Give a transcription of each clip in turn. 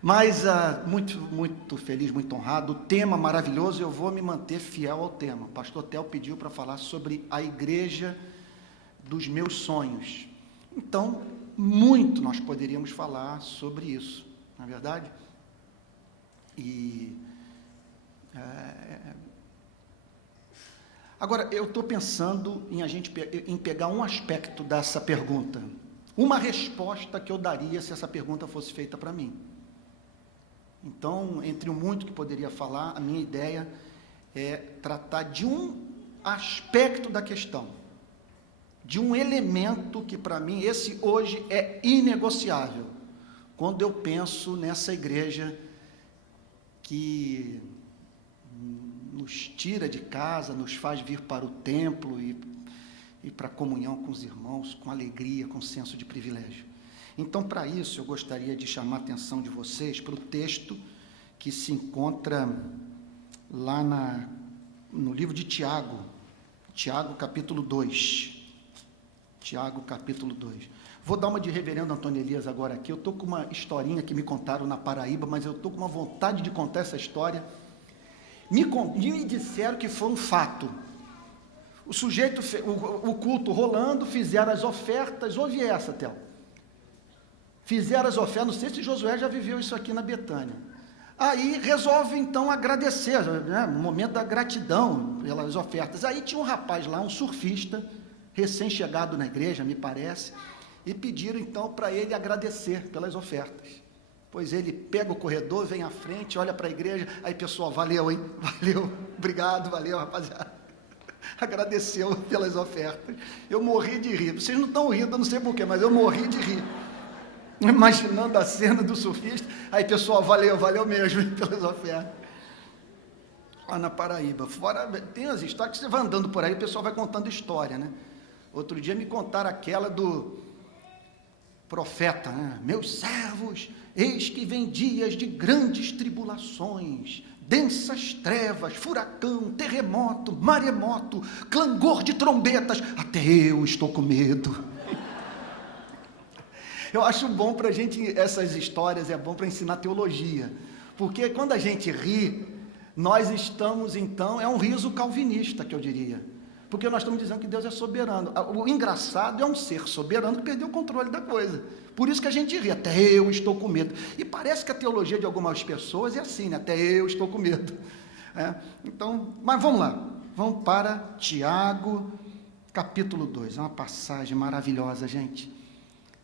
Mas muito feliz, muito honrado. O tema maravilhoso, eu vou me manter fiel ao tema. O pastor Tel pediu para falar sobre a igreja dos meus sonhos. Então, muito nós poderíamos falar sobre isso, não é verdade? Agora, eu estou pensando em pegar um aspecto dessa pergunta, uma resposta que eu daria se essa pergunta fosse feita para mim. Então, entre o muito que poderia falar, a minha ideia é tratar de um aspecto da questão, de um elemento que para mim, esse hoje é inegociável, quando eu penso nessa igreja que nos tira de casa, nos faz vir para o templo e para a comunhão com os irmãos, com alegria, com senso de privilégio. Então, para isso, eu gostaria de chamar a atenção de vocês para o texto que se encontra lá no livro de Tiago, Tiago capítulo 2. Tiago capítulo 2. Vou dar uma de reverendo Antônio Elias agora aqui. Eu estou com uma historinha que me contaram na Paraíba, mas eu estou com uma vontade de contar essa história. Me disseram que foi um fato. O sujeito, o culto rolando, fizeram as ofertas, ouve essa, Théo. Fizeram as ofertas, não sei se Josué já viveu isso aqui na Betânia. Aí resolve então agradecer, né, no momento da gratidão pelas ofertas. Aí tinha um rapaz lá, um surfista, recém-chegado na igreja, me parece, e pediram então para ele agradecer pelas ofertas. Pois ele pega o corredor, vem à frente, olha para a igreja, aí pessoal, valeu, hein? Valeu, obrigado, valeu, rapaziada. Agradeceu pelas ofertas. Eu morri de rir. Vocês não estão rindo, eu não sei porquê, mas eu morri de rir. Imaginando a cena do surfista, aí pessoal, valeu mesmo pelas ofertas. Lá na Paraíba, fora, tem as histórias que você vai andando por aí, o pessoal vai contando história, né? Outro dia me contaram aquela do profeta, né? Meus servos, eis que vem dias de grandes tribulações, densas trevas, furacão, terremoto, maremoto, clangor de trombetas, até eu estou com medo. Eu acho bom para a gente, essas histórias, é bom para ensinar teologia, porque quando a gente ri, nós estamos então, é um riso calvinista que eu diria, porque nós estamos dizendo que Deus é soberano. O engraçado é um ser soberano que perdeu o controle da coisa, por isso que a gente ri, até eu estou com medo, e parece que a teologia de algumas pessoas é assim, né? Até eu estou com medo, então, mas vamos lá, vamos para Tiago, capítulo 2, é uma passagem maravilhosa, gente.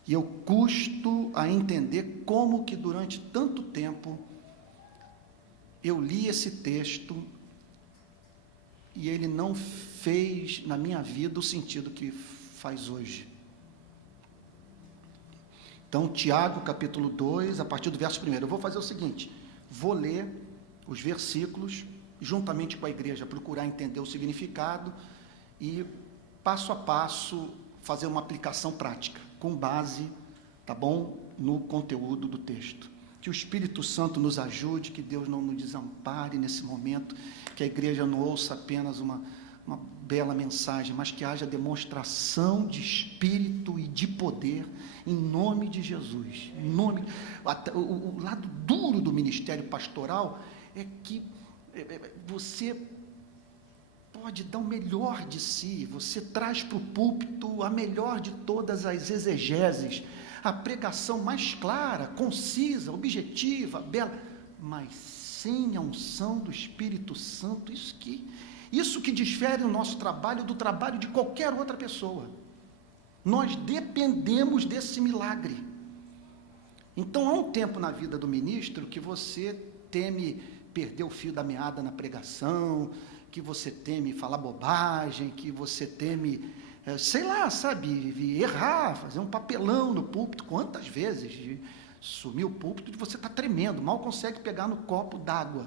E eu custo a entender como que durante tanto tempo eu li esse texto e ele não fez na minha vida o sentido que faz hoje. Então, Tiago, capítulo 2, a partir do verso 1. Eu vou fazer o seguinte, vou ler os versículos, juntamente com a igreja, procurar entender o significado e, passo a passo, fazer uma aplicação prática, com base, tá bom, no conteúdo do texto. Que o Espírito Santo nos ajude, que Deus não nos desampare nesse momento, que a igreja não ouça apenas uma bela mensagem, mas que haja demonstração de Espírito e de poder, em nome de Jesus. O lado duro do ministério pastoral é que você pode dar o melhor de si, você traz para o púlpito a melhor de todas as exegeses, a pregação mais clara, concisa, objetiva, bela, mas sem a unção do Espírito Santo, isso que difere o nosso trabalho do trabalho de qualquer outra pessoa. Nós dependemos desse milagre. Então, há um tempo na vida do ministro que você teme perder o fio da meada na pregação, que você teme falar bobagem, que você teme, sei lá, sabe, errar, fazer um papelão no púlpito. Quantas vezes sumir o púlpito e você está tremendo, mal consegue pegar no copo d'água.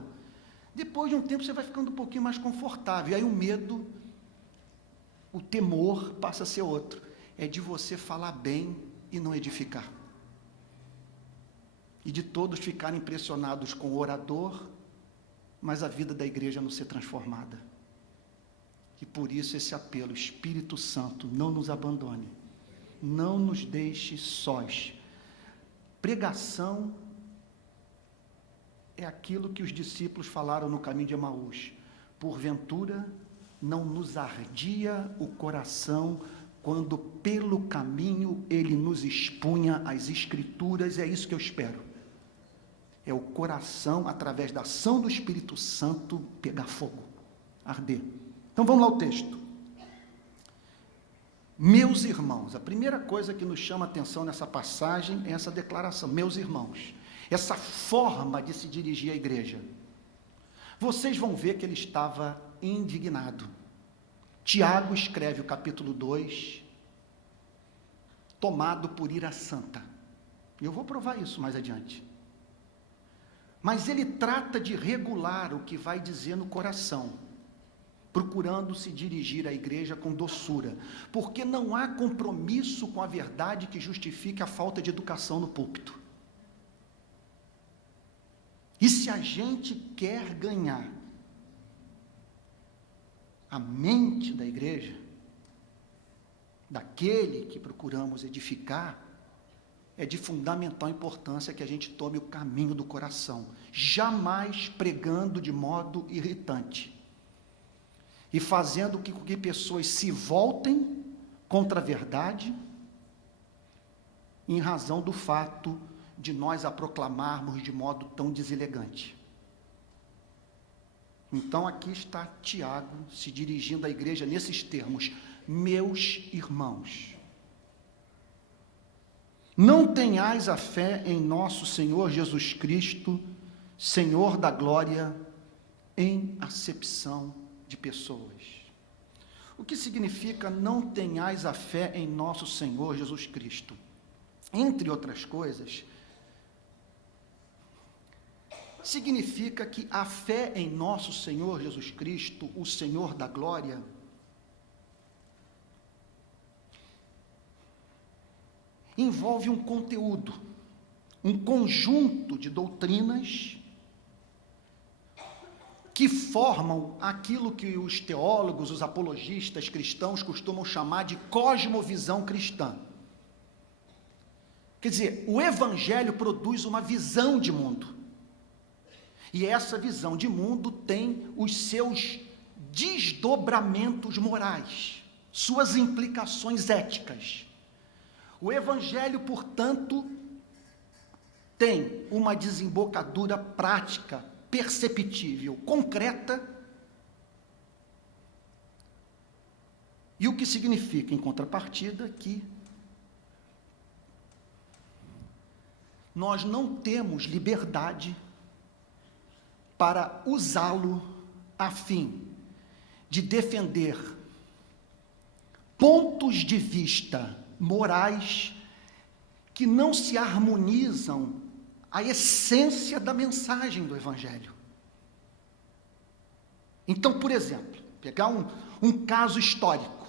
Depois de um tempo você vai ficando um pouquinho mais confortável, e aí o medo, o temor passa a ser outro, é de você falar bem e não edificar. E de todos ficarem impressionados com o orador, mas a vida da igreja não ser transformada. E por isso esse apelo, Espírito Santo, não nos abandone, não nos deixe sós. Pregação é aquilo que os discípulos falaram no caminho de Emaús: porventura não nos ardia o coração quando pelo caminho ele nos expunha as Escrituras. É isso que eu espero, é o coração, através da ação do Espírito Santo, pegar fogo, arder. Então vamos lá ao texto. Meus irmãos, a primeira coisa que nos chama a atenção nessa passagem é essa declaração, meus irmãos, essa forma de se dirigir à igreja. Vocês vão ver que ele estava indignado. Tiago escreve o capítulo 2, tomado por ira santa. Eu vou provar isso mais adiante. Mas ele trata de regular o que vai dizer no coração, procurando se dirigir à igreja com doçura, porque não há compromisso com a verdade que justifique a falta de educação no púlpito. E se a gente quer ganhar a mente da igreja, daquele que procuramos edificar, é de fundamental importância que a gente tome o caminho do coração, jamais pregando de modo irritante e fazendo com que pessoas se voltem contra a verdade, em razão do fato de nós a proclamarmos de modo tão deselegante. Então aqui está Tiago se dirigindo à igreja nesses termos: meus irmãos, não tenhais a fé em nosso Senhor Jesus Cristo, Senhor da glória, em acepção de pessoas. O que significa não tenhais a fé em nosso Senhor Jesus Cristo? Entre outras coisas, significa que a fé em nosso Senhor Jesus Cristo, o Senhor da glória, envolve um conteúdo, um conjunto de doutrinas que formam aquilo que os teólogos, os apologistas cristãos costumam chamar de cosmovisão cristã. Quer dizer, o Evangelho produz uma visão de mundo, e essa visão de mundo tem os seus desdobramentos morais, suas implicações éticas. O Evangelho, portanto, tem uma desembocadura prática, perceptível, concreta. E o que significa, em contrapartida, que nós não temos liberdade para usá-lo a fim de defender pontos de vista morais que não se harmonizam à essência da mensagem do Evangelho. Então, por exemplo, pegar um caso histórico,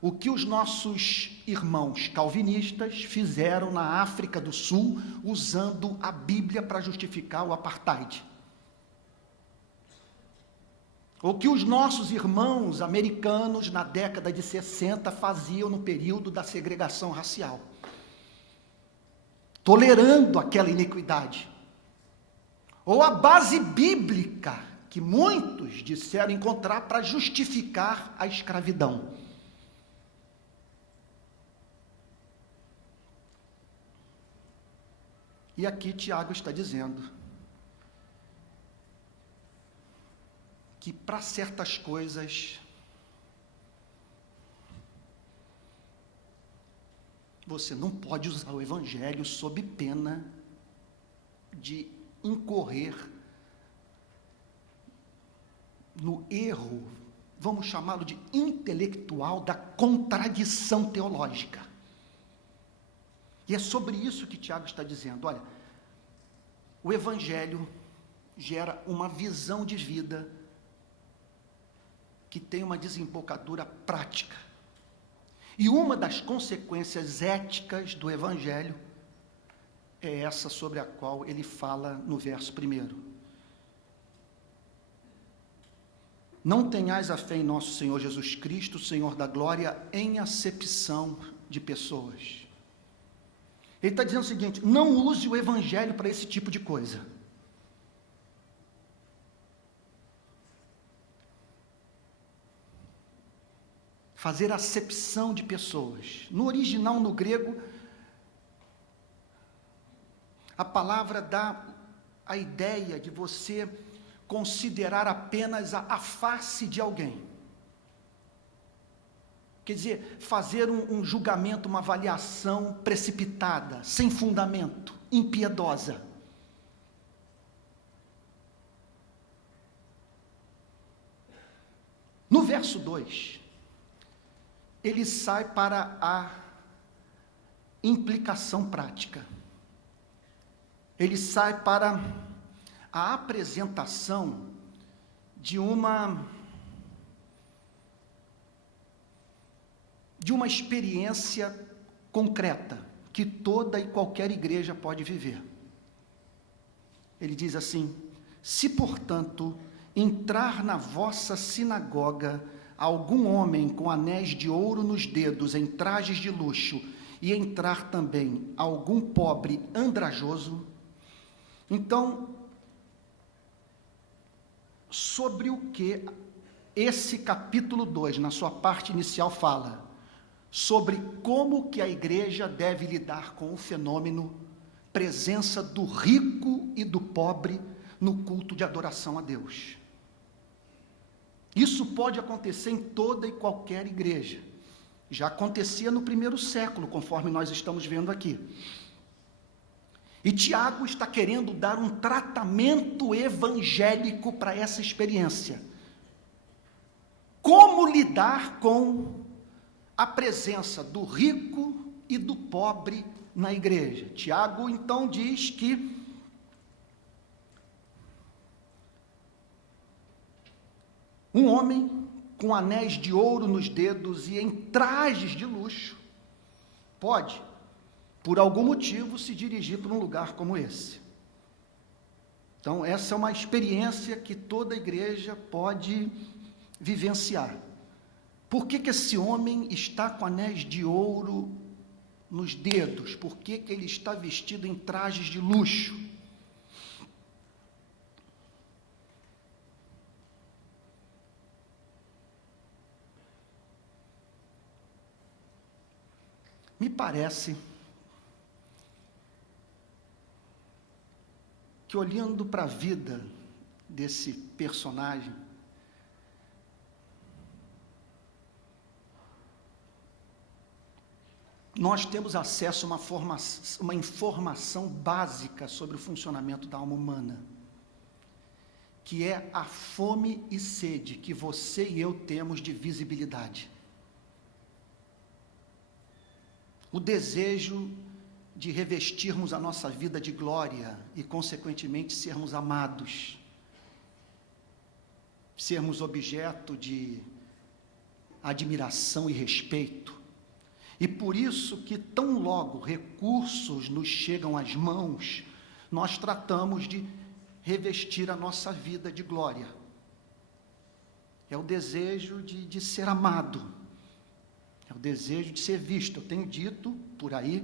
o que os nossos irmãos calvinistas fizeram na África do Sul, usando a Bíblia para justificar o apartheid. O que os nossos irmãos americanos na década de 60 faziam no período da segregação racial, tolerando aquela iniquidade. Ou a base bíblica que muitos disseram encontrar para justificar a escravidão. E aqui Tiago está dizendo que para certas coisas você não pode usar o Evangelho sob pena de incorrer no erro, vamos chamá-lo de intelectual, da contradição teológica. E é sobre isso que Tiago está dizendo. Olha, o Evangelho gera uma visão de vida que tem uma desembocadura prática. E uma das consequências éticas do Evangelho é essa sobre a qual ele fala no verso 1. Não tenhais a fé em nosso Senhor Jesus Cristo, Senhor da glória, em acepção de pessoas. Ele está dizendo o seguinte: não use o Evangelho para esse tipo de coisa. fazer acepção de pessoas. No original, no grego, a palavra dá a ideia de você considerar apenas a face de alguém. Quer dizer, fazer um julgamento, uma avaliação precipitada, sem fundamento, impiedosa. No verso 2, ele sai para a implicação prática. Ele sai para a apresentação de uma experiência concreta que toda e qualquer igreja pode viver. Ele diz assim: se, portanto, entrar na vossa sinagoga algum homem com anéis de ouro nos dedos, em trajes de luxo, e entrar também algum pobre andrajoso, então, sobre o que esse capítulo 2, na sua parte inicial, fala? Sobre como que a igreja deve lidar com o fenômeno presença do rico e do pobre no culto de adoração a Deus. Isso pode acontecer em toda e qualquer igreja. Já acontecia no primeiro século, conforme nós estamos vendo aqui. E Tiago está querendo dar um tratamento evangélico para essa experiência. Como lidar com a presença do rico e do pobre na igreja? Tiago então diz que um homem com anéis de ouro nos dedos e em trajes de luxo pode, por algum motivo, se dirigir para um lugar como esse. Então, essa é uma experiência que toda igreja pode vivenciar. Por que esse homem está com anéis de ouro nos dedos? Por que ele está vestido em trajes de luxo? Me parece que, olhando para a vida desse personagem, nós temos acesso a uma informação básica sobre o funcionamento da alma humana, que é a fome e sede que você e eu temos de visibilidade. O desejo de revestirmos a nossa vida de glória e, consequentemente, sermos amados, sermos objeto de admiração e respeito. E por isso que, tão logo recursos nos chegam às mãos, nós tratamos de revestir a nossa vida de glória. É o desejo de ser amado, é o desejo de ser visto. Eu tenho dito por aí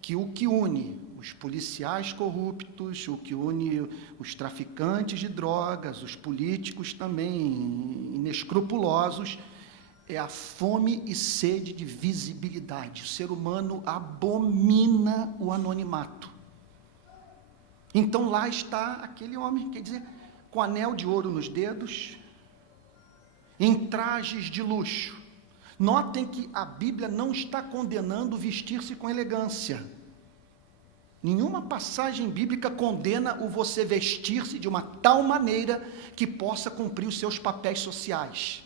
que o que une os policiais corruptos, o que une os traficantes de drogas, os políticos também inescrupulosos, é a fome e sede de visibilidade. O ser humano abomina o anonimato. Então lá está aquele homem, quer dizer, com anel de ouro nos dedos, em trajes de luxo. Notem que a Bíblia não está condenando vestir-se com elegância. Nenhuma passagem bíblica condena o você vestir-se de uma tal maneira que possa cumprir os seus papéis sociais.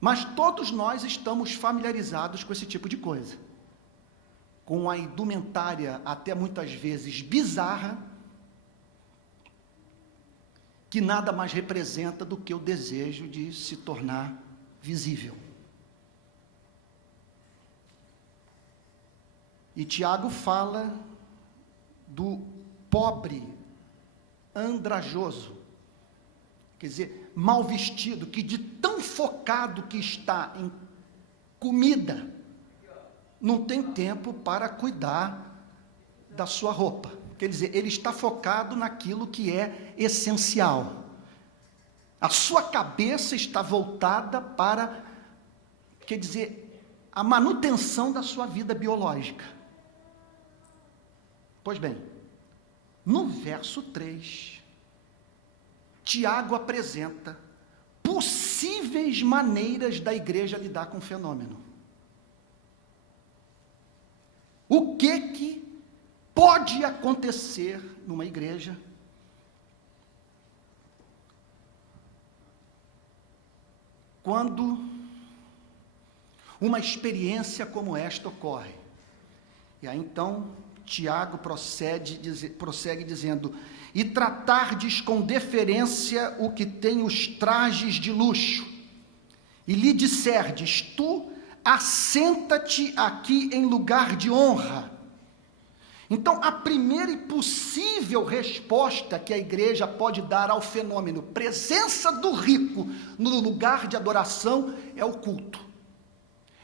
Mas todos nós estamos familiarizados com esse tipo de coisa, com a indumentária até muitas vezes bizarra, que nada mais representa do que o desejo de se tornar visível. E Tiago fala do pobre andrajoso, quer dizer, mal vestido, que de tão focado que está em comida, não tem tempo para cuidar da sua roupa. Quer dizer, ele está focado naquilo que é essencial. A sua cabeça está voltada para quer dizer, a manutenção da sua vida biológica. Pois bem, no verso 3, Tiago apresenta possíveis maneiras da igreja lidar com o fenômeno. O que pode acontecer numa igreja quando uma experiência como esta ocorre? E aí então Tiago prossegue dizendo: e tratardes com deferência o que tem os trajes de luxo, e lhe disserdes: tu assenta-te aqui em lugar de honra. Então, a primeira e possível resposta que a igreja pode dar ao fenômeno presença do rico no lugar de adoração é o culto.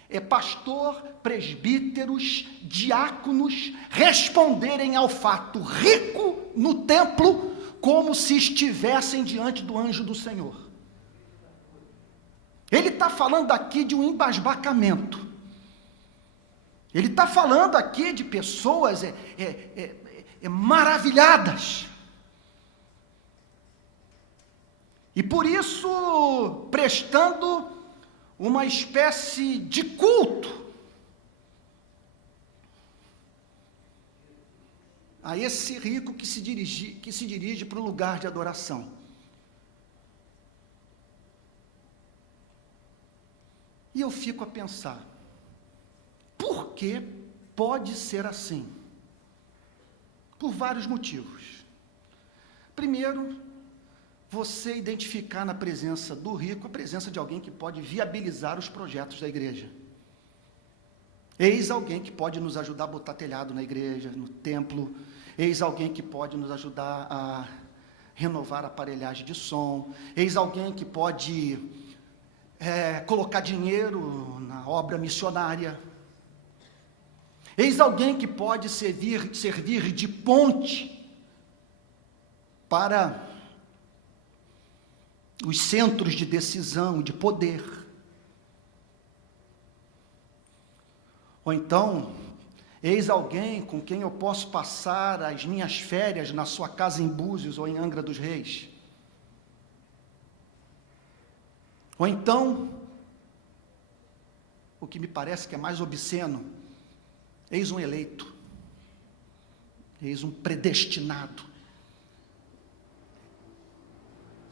É pastor, presbíteros, diáconos responderem ao fato rico no templo como se estivessem diante do anjo do Senhor. Ele está falando aqui de um embasbacamento. Ele está falando aqui de pessoas maravilhadas. E por isso, prestando uma espécie de culto a esse rico que se dirige para o lugar de adoração. E eu fico a pensar, por que pode ser assim? Por vários motivos. Primeiro, você identificar na presença do rico a presença de alguém que pode viabilizar os projetos da igreja. Eis alguém que pode nos ajudar a botar telhado na igreja, no templo. Eis alguém que pode nos ajudar a renovar a aparelhagem de som. Eis alguém que pode colocar dinheiro na obra missionária. Eis alguém que pode servir de ponte para os centros de decisão, de poder. Ou então, eis alguém com quem eu posso passar as minhas férias na sua casa em Búzios ou em Angra dos Reis. Ou então, o que me parece que é mais obsceno, eis um eleito, eis um predestinado.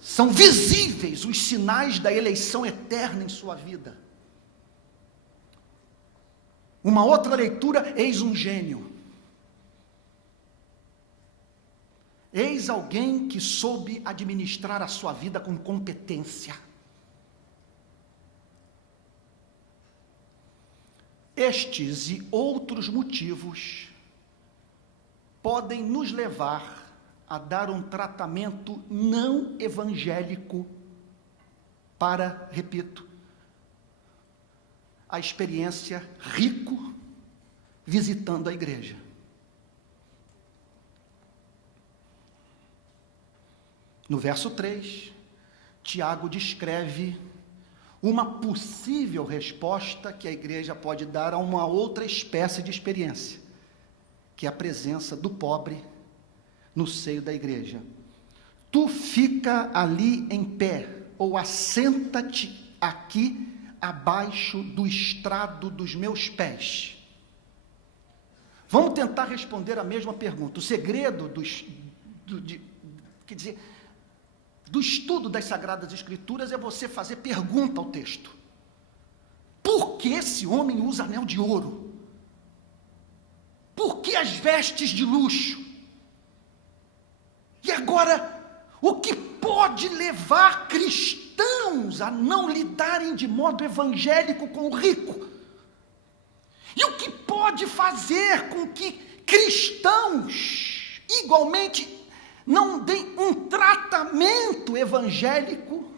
São visíveis os sinais da eleição eterna em sua vida. Uma outra leitura, eis um gênio. Eis alguém que soube administrar a sua vida com competência. Estes e outros motivos podem nos levar a dar um tratamento não evangélico para, repito, a experiência rico visitando a igreja. No verso 3, Tiago descreve uma possível resposta que a igreja pode dar a uma outra espécie de experiência, que é a presença do pobre no seio da igreja. Tu fica ali em pé, ou assenta-te aqui abaixo do estrado dos meus pés. Vamos tentar responder a mesma pergunta. O segredo do estudo das Sagradas Escrituras é você fazer pergunta ao texto. Por que esse homem usa anel de ouro? Por que as vestes de luxo? E agora, o que pode levar cristãos a não lidarem de modo evangélico com o rico? E o que pode fazer com que cristãos, igualmente, não deem um tratamento evangélico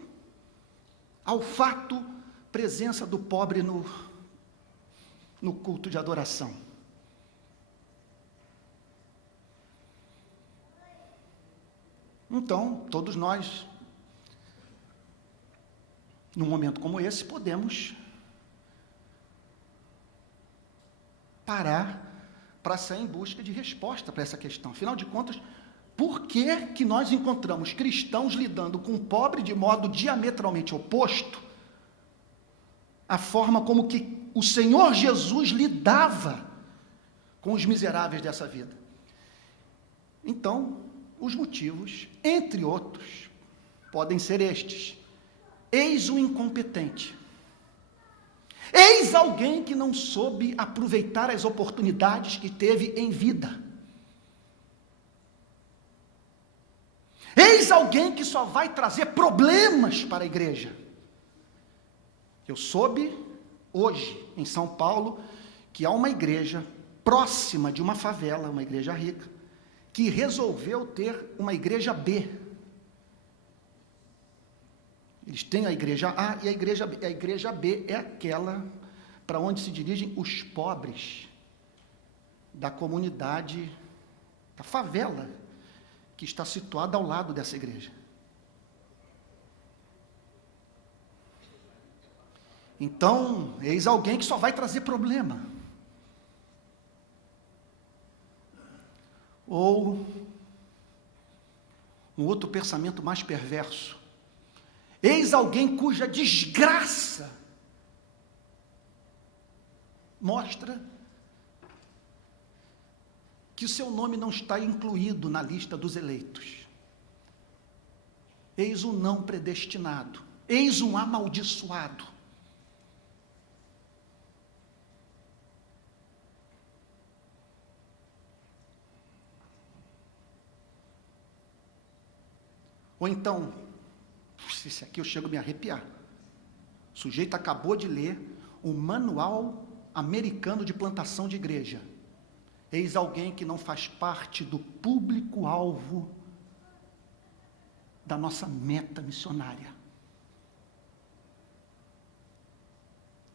ao fato, presença do pobre no culto de adoração? Então, todos nós, num momento como esse, podemos parar para sair em busca de resposta para essa questão. Afinal de contas, por que nós encontramos cristãos lidando com o pobre de modo diametralmente oposto à forma como que o Senhor Jesus lidava com os miseráveis dessa vida? Então, os motivos, entre outros, podem ser estes: eis o incompetente, eis alguém que não soube aproveitar as oportunidades que teve em vida, eis alguém que só vai trazer problemas para a igreja. Eu soube hoje em São Paulo que há uma igreja próxima de uma favela, uma igreja rica, que resolveu ter uma igreja B. Eles têm a igreja A e a igreja B é aquela para onde se dirigem os pobres da comunidade, da favela, que está situada ao lado dessa igreja. Então, eis alguém que só vai trazer problema. Ou um outro pensamento mais perverso: eis alguém cuja desgraça mostra que o seu nome não está incluído na lista dos eleitos. Eis um não predestinado, eis um amaldiçoado. Ou então, esse aqui eu chego a me arrepiar. O sujeito acabou de ler o Manual Americano de Plantação de Igreja. Eis alguém que não faz parte do público-alvo da nossa meta missionária.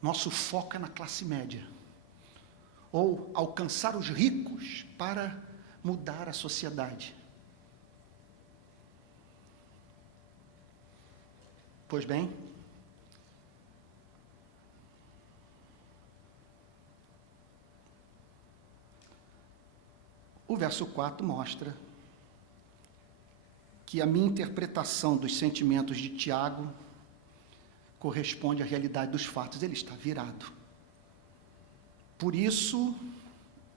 Nosso foco é na classe média. Ou alcançar os ricos para mudar a sociedade. Pois bem, o verso 4 mostra que a minha interpretação dos sentimentos de Tiago corresponde à realidade dos fatos. Ele está virado. Por isso,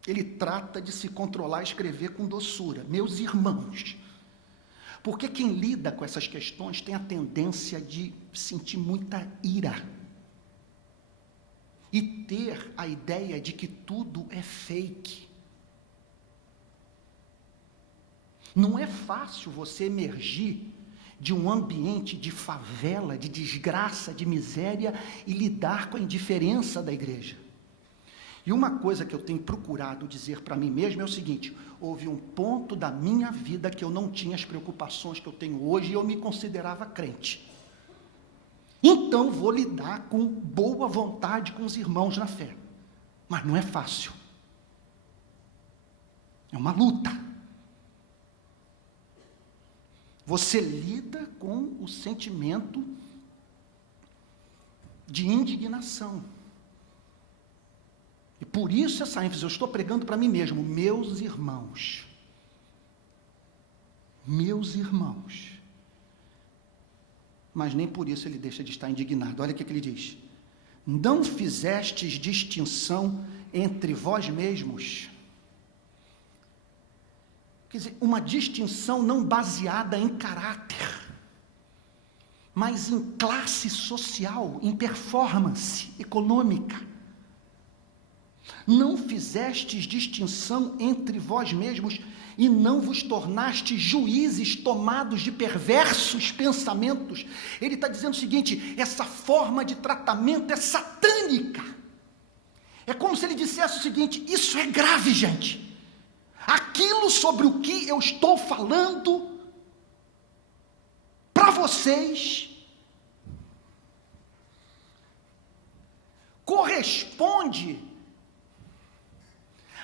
ele trata de se controlar e escrever com doçura. Meus irmãos, porque quem lida com essas questões tem a tendência de sentir muita ira e ter a ideia de que tudo é fake. Não é fácil você emergir de um ambiente de favela, de desgraça, de miséria e lidar com a indiferença da igreja. E uma coisa que eu tenho procurado dizer para mim mesmo é o seguinte: houve um ponto da minha vida que eu não tinha as preocupações que eu tenho hoje e eu me considerava crente. Então vou lidar com boa vontade com os irmãos na fé. Mas não é fácil. É uma luta. Você lida com o sentimento de indignação. E por isso essa ênfase, eu estou pregando para mim mesmo: meus irmãos, mas nem por isso ele deixa de estar indignado. Olha o que ele diz: não fizestes distinção entre vós mesmos. Quer dizer, uma distinção não baseada em caráter, mas em classe social, em performance econômica. Não fizestes distinção entre vós mesmos e não vos tornastes juízes tomados de perversos pensamentos. Ele está dizendo o seguinte: essa forma de tratamento é satânica. É como se ele dissesse o seguinte: isso é grave, gente. Aquilo sobre o que eu estou falando para vocês corresponde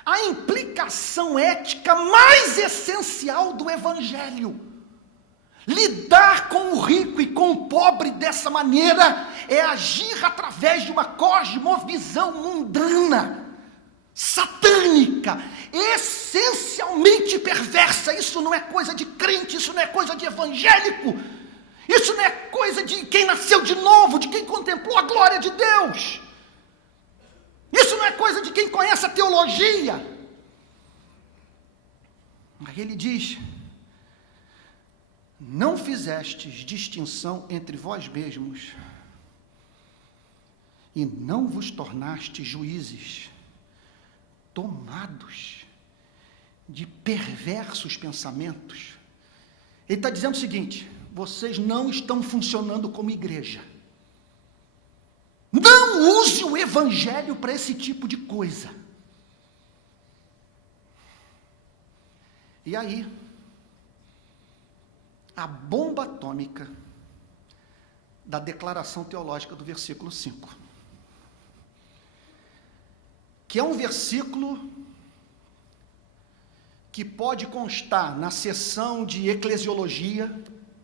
à implicação ética mais essencial do Evangelho. Lidar com o rico e com o pobre dessa maneira é agir através de uma cosmovisão mundana. satânica, essencialmente perversa. Isso não é coisa de crente, isso não é coisa de evangélico, isso não é coisa de quem nasceu de novo, de quem contemplou a glória de Deus. Isso não é coisa de quem conhece a teologia. Aí ele diz: não fizestes distinção entre vós mesmos, e não vos tornastes juízes, tomados de perversos pensamentos. Ele está dizendo o seguinte: vocês não estão funcionando como igreja. Não use o evangelho para esse tipo de coisa. E aí, a bomba atômica da declaração teológica do versículo 5, que é um versículo que pode constar na seção de eclesiologia,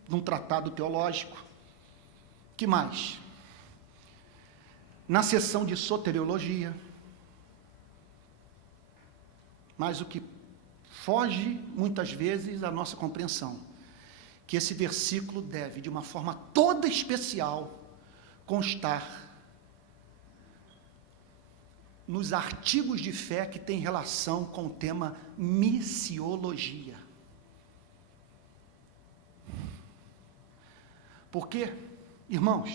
num tratado teológico. Que mais? Na seção de soteriologia. Mas o que foge muitas vezes à nossa compreensão, que esse versículo deve, de uma forma toda especial, constar nos artigos de fé que tem relação com o tema missiologia. Porque, irmãos,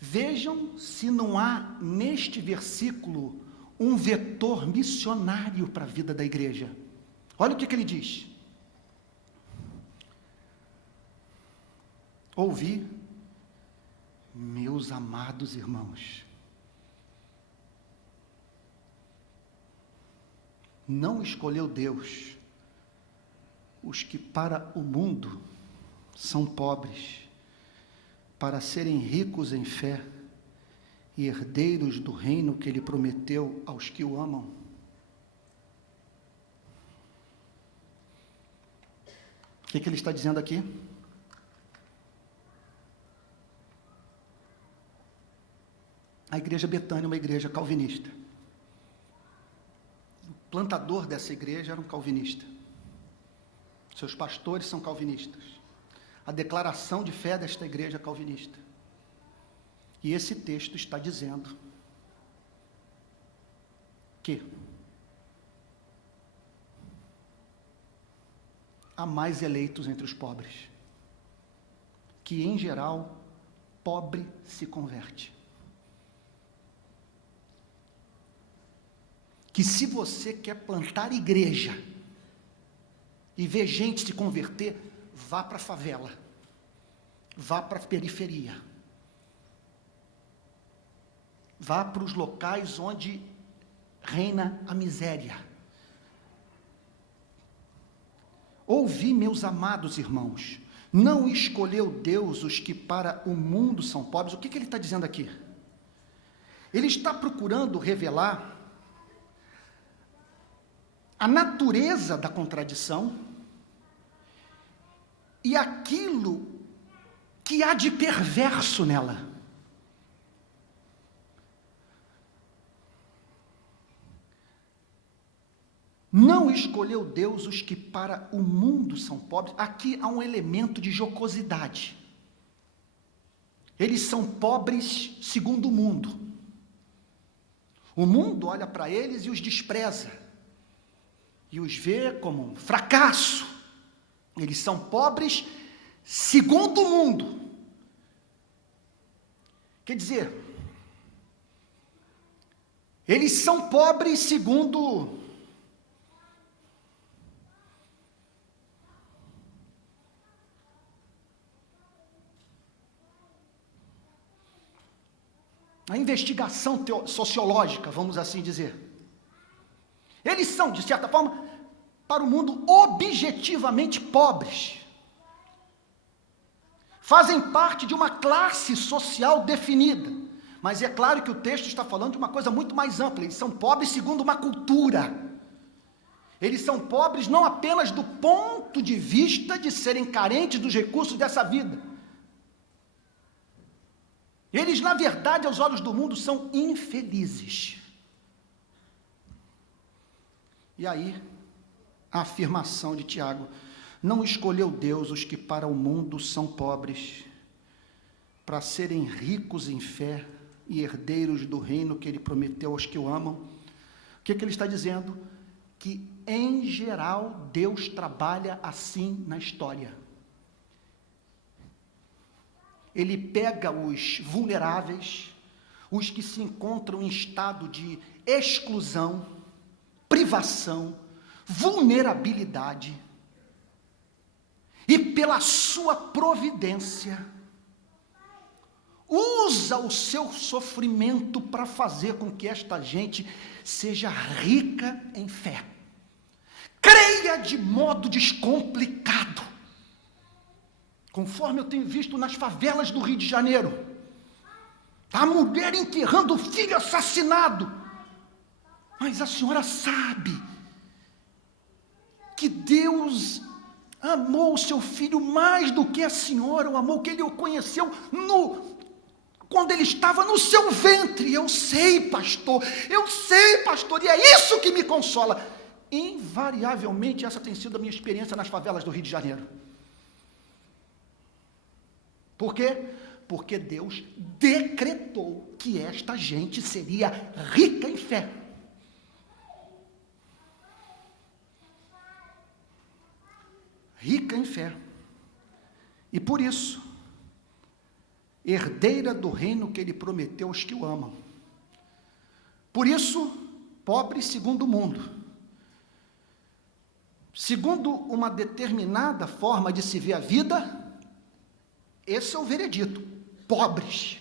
vejam se não há neste versículo um vetor missionário para a vida da igreja. Olha o que ele diz: ouvi, meus amados irmãos, não escolheu Deus os que para o mundo são pobres, para serem ricos em fé e herdeiros do reino que ele prometeu aos que o amam. O que ele está dizendo aqui? A igreja Betânia é uma igreja calvinista. O plantador dessa igreja era um calvinista. Seus pastores são calvinistas. A declaração de fé desta igreja é calvinista. E esse texto está dizendo que há mais eleitos entre os pobres, que em geral, pobre se converte. Que se você quer plantar igreja e ver gente se converter, vá para a favela, vá para a periferia, vá para os locais onde reina a miséria. Ouvi, meus amados irmãos, não escolheu Deus os que para o mundo são pobres. O que ele está dizendo aqui? Ele está procurando revelar a natureza da contradição e aquilo que há de perverso nela. Não escolheu Deus os que para o mundo são pobres. Aqui há um elemento de jocosidade. Eles são pobres segundo o mundo. O mundo olha para eles e os despreza, e os vê como um fracasso. Eles são pobres segundo o mundo. Quer dizer, eles são pobres segundo a investigação sociológica, vamos assim dizer. Eles são, de certa forma, para o mundo, objetivamente pobres. Fazem parte de uma classe social definida. Mas é claro que o texto está falando de uma coisa muito mais ampla. Eles são pobres segundo uma cultura. Eles são pobres não apenas do ponto de vista de serem carentes dos recursos dessa vida, Eles, na verdade, aos olhos do mundo, são infelizes. E aí, a afirmação de Tiago: não escolheu Deus os que para o mundo são pobres, para serem ricos em fé e herdeiros do reino que ele prometeu aos que o amam. O que ele está dizendo? Que, em geral, Deus trabalha assim na história. Ele pega os vulneráveis, os que se encontram em estado de exclusão, privação, vulnerabilidade, e pela sua providência, usa o seu sofrimento para fazer com que esta gente seja rica em fé, creia de modo descomplicado, conforme eu tenho visto nas favelas do Rio de Janeiro, a mulher enterrando o filho assassinado, mas a senhora sabe que Deus amou o seu filho mais do que a senhora o amou, que ele o conheceu quando ele estava no seu ventre. Eu sei, pastor, e é isso que me consola. Invariavelmente, essa tem sido a minha experiência nas favelas do Rio de Janeiro. Por quê? Porque Deus decretou que esta gente seria rica em fé. Rica em fé. E por isso, herdeira do reino que ele prometeu aos que o amam. Por isso, pobre segundo o mundo. Segundo uma determinada forma de se ver a vida, esse é o veredito: pobres.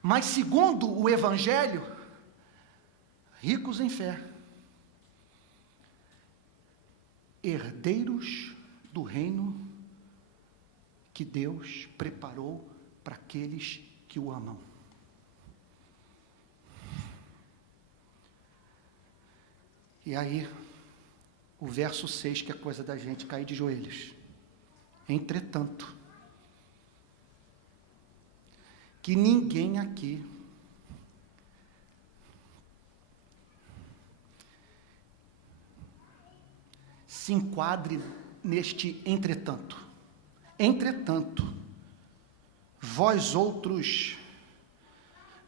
Mas segundo o Evangelho, ricos em fé, herdeiros do reino que Deus preparou para aqueles que o amam. E aí, o verso 6, que é coisa da gente cair de joelhos. Entretanto, que ninguém aqui se enquadre neste entretanto. Entretanto, vós outros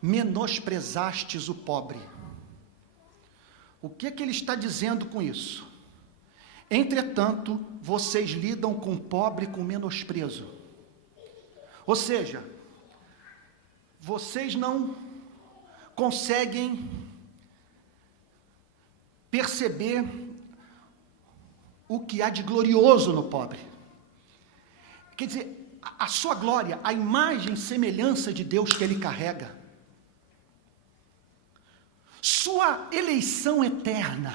menosprezastes o pobre. O que ele está dizendo com isso? Entretanto, vocês lidam com o pobre com menosprezo. Ou seja, vocês não conseguem perceber o que há de glorioso no pobre. Quer dizer, a sua glória, a imagem e semelhança de Deus que ele carrega, sua eleição eterna,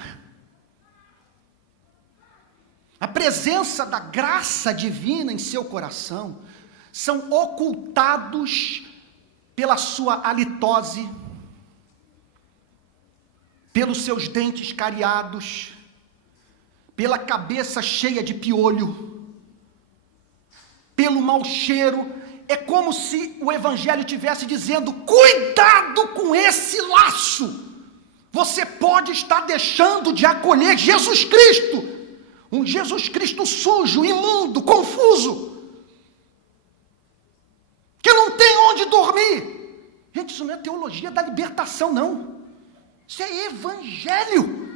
a presença da graça divina em seu coração, são ocultados pela sua halitose, pelos seus dentes cariados, pela cabeça cheia de piolho, pelo mau cheiro. É como se o Evangelho estivesse dizendo: cuidado com esse laço, você pode estar deixando de acolher Jesus Cristo, um Jesus Cristo sujo, imundo, confuso, que não tem onde dormir. Gente, isso não é teologia da libertação, não, isso é Evangelho.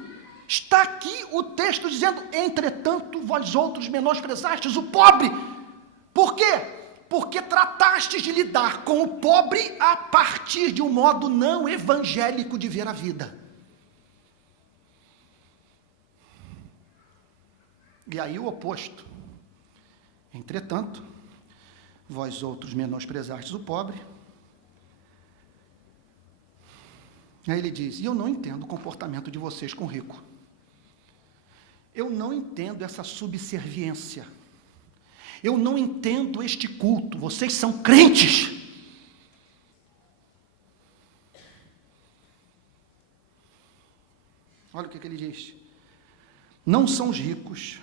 Está aqui o texto dizendo: entretanto, vós outros menosprezastes o pobre. Por quê? Porque tratastes de lidar com o pobre a partir de um modo não evangélico de ver a vida. E aí o oposto. Entretanto, vós outros menosprezastes o pobre. Aí ele diz: e eu não entendo o comportamento de vocês com o rico. Eu não entendo essa subserviência. Eu não entendo este culto. Vocês são crentes. Olha o que ele diz: não são os ricos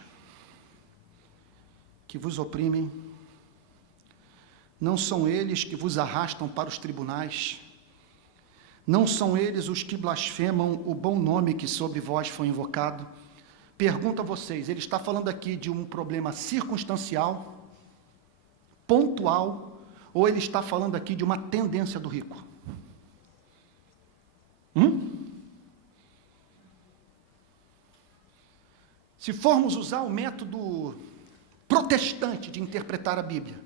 que vos oprimem, Não são eles que vos arrastam para os tribunais? Não são eles os que blasfemam o bom nome que sobre vós foi invocado? Pergunto a vocês, ele está falando aqui de um problema circunstancial, pontual, ou ele está falando aqui de uma tendência do rico? Se formos usar o método protestante de interpretar a Bíblia,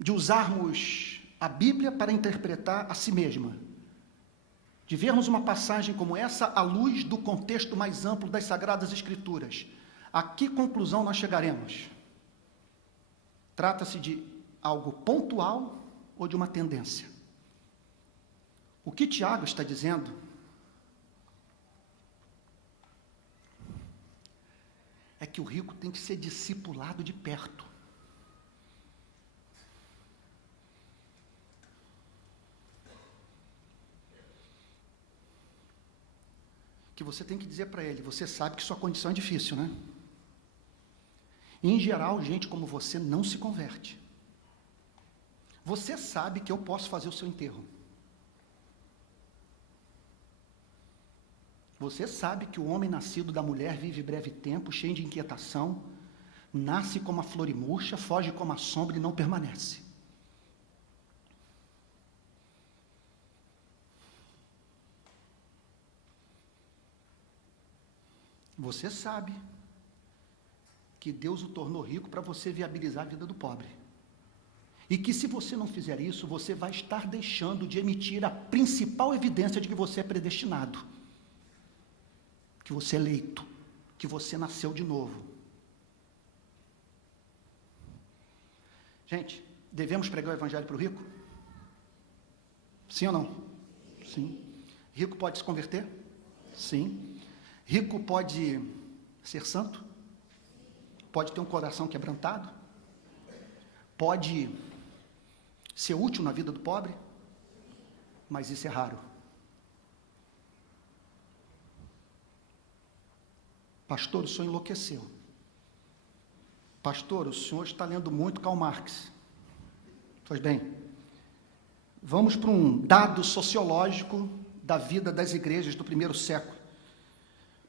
de usarmos a Bíblia para interpretar a si mesma, de vermos uma passagem como essa à luz do contexto mais amplo das Sagradas Escrituras, a que conclusão nós chegaremos? Trata-se de algo pontual ou de uma tendência? O que Tiago está dizendo é que o rico tem que ser discipulado de perto. Que você tem que dizer para ele, você sabe que sua condição é difícil, né? Em geral, gente como você não se converte. Você sabe que eu posso fazer o seu enterro. Você sabe que o homem nascido da mulher vive breve tempo, cheio de inquietação, nasce como a flor e murcha, foge como a sombra e não permanece. Você sabe que Deus o tornou rico para você viabilizar a vida do pobre. E que se você não fizer isso, você vai estar deixando de emitir a principal evidência de que você é predestinado, que você é eleito, que você nasceu de novo. Gente, devemos pregar o evangelho para o rico? Sim ou não? Sim. Rico pode se converter? Sim. Rico pode ser santo? Pode ter um coração quebrantado? Pode ser útil na vida do pobre? Mas isso é raro. Pastor, o senhor enlouqueceu. Pastor, o senhor está lendo muito Karl Marx. Pois bem, vamos para um dado sociológico da vida das igrejas do primeiro século.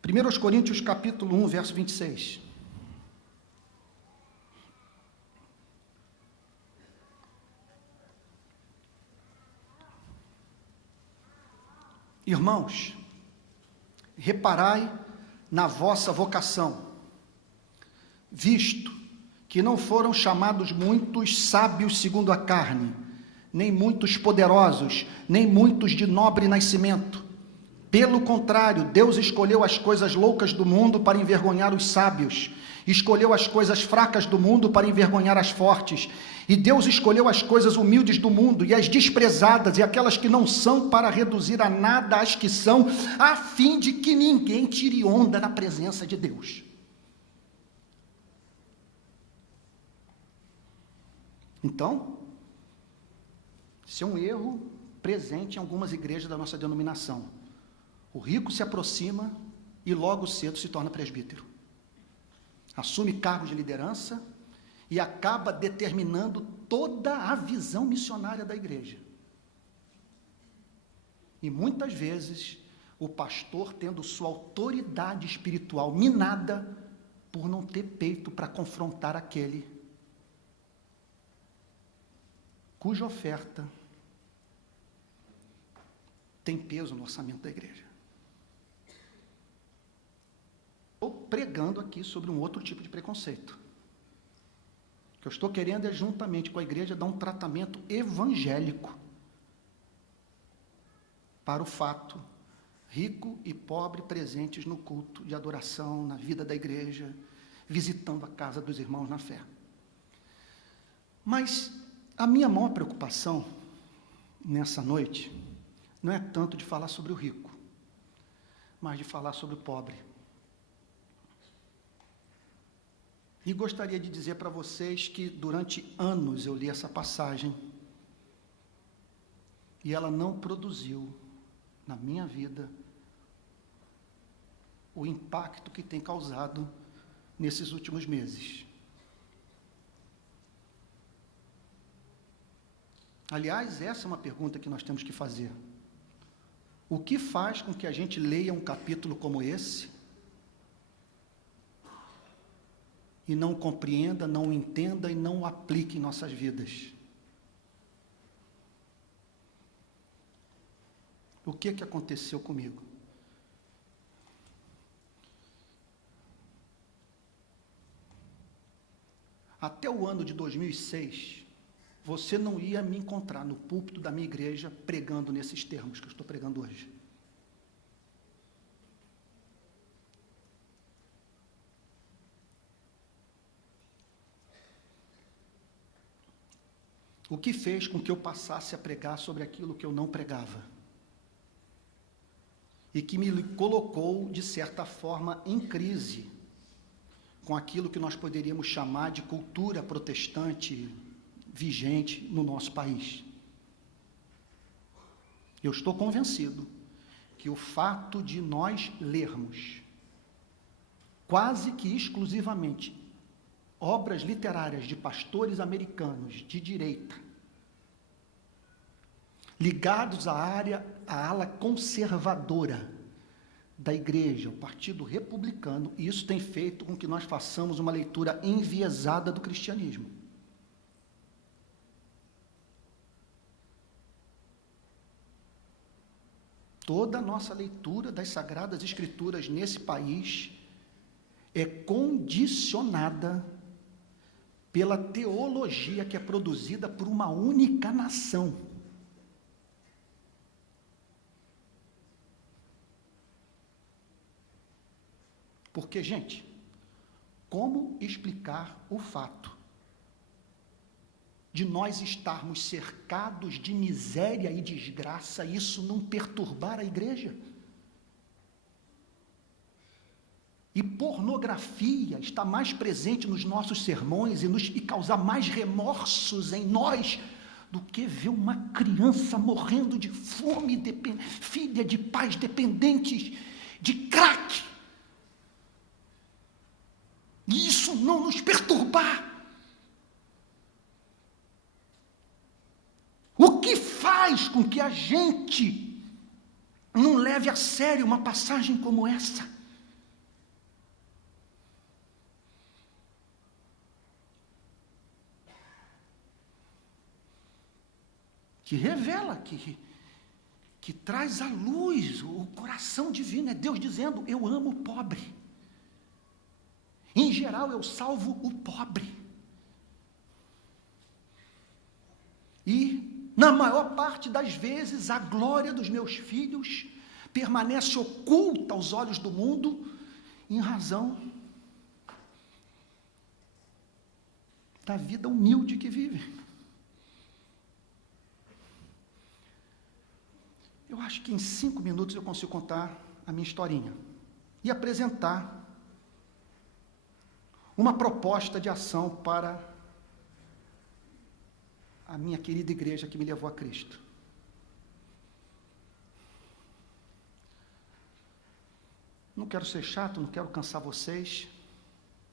1 Coríntios capítulo 1, verso 26. Irmãos, reparai na vossa vocação, visto que não foram chamados muitos sábios segundo a carne, nem muitos poderosos, nem muitos de nobre nascimento. Pelo contrário, Deus escolheu as coisas loucas do mundo para envergonhar os sábios, escolheu as coisas fracas do mundo para envergonhar as fortes, e Deus escolheu as coisas humildes do mundo e as desprezadas e aquelas que não são para reduzir a nada as que são, a fim de que ninguém tire onda na presença de Deus. Então, isso é um erro presente em algumas igrejas da nossa denominação. O rico se aproxima e logo cedo se torna presbítero. Assume cargos de liderança e acaba determinando toda a visão missionária da igreja. E muitas vezes o pastor tendo sua autoridade espiritual minada por não ter peito para confrontar aquele cuja oferta tem peso no orçamento da igreja. Estou pregando aqui sobre um outro tipo de preconceito. O que eu estou querendo é, juntamente com a igreja, dar um tratamento evangélico para o fato, rico e pobre presentes no culto de adoração, na vida da igreja, visitando a casa dos irmãos na fé. Mas a minha maior preocupação nessa noite não é tanto de falar sobre o rico, mas de falar sobre o pobre. E gostaria de dizer para vocês que durante anos eu li essa passagem e ela não produziu na minha vida o impacto que tem causado nesses últimos meses. Aliás, essa é uma pergunta que nós temos que fazer. O que faz com que a gente leia um capítulo como esse e não compreenda, não entenda e não aplique em nossas vidas? O que aconteceu comigo? Até o ano de 2006, você não ia me encontrar no púlpito da minha igreja pregando nesses termos que eu estou pregando hoje. O que fez com que eu passasse a pregar sobre aquilo que eu não pregava? E que me colocou, de certa forma, em crise com aquilo que nós poderíamos chamar de cultura protestante vigente no nosso país. Eu estou convencido que o fato de nós lermos quase que exclusivamente obras literárias de pastores americanos de direita, ligados à ala conservadora da igreja, o Partido Republicano, e isso tem feito com que nós façamos uma leitura enviesada do cristianismo. Toda a nossa leitura das Sagradas Escrituras nesse país é condicionada pela teologia que é produzida por uma única nação. Porque, gente, como explicar o fato de nós estarmos cercados de miséria e desgraça e isso não perturbar a igreja? E pornografia está mais presente nos nossos sermões e causar mais remorsos em nós do que ver uma criança morrendo de fome, filha de pais dependentes de crack. E isso não nos perturbar. O que faz com que a gente não leve a sério uma passagem como essa? Que revela, que traz à luz o coração divino, é Deus dizendo: eu amo o pobre. Em geral, eu salvo o pobre. E, na maior parte das vezes, a glória dos meus filhos permanece oculta aos olhos do mundo, em razão da vida humilde que vivem. Eu acho que em 5 minutos eu consigo contar a minha historinha e apresentar uma proposta de ação para a minha querida igreja que me levou a Cristo. Não quero ser chato, não quero cansar vocês,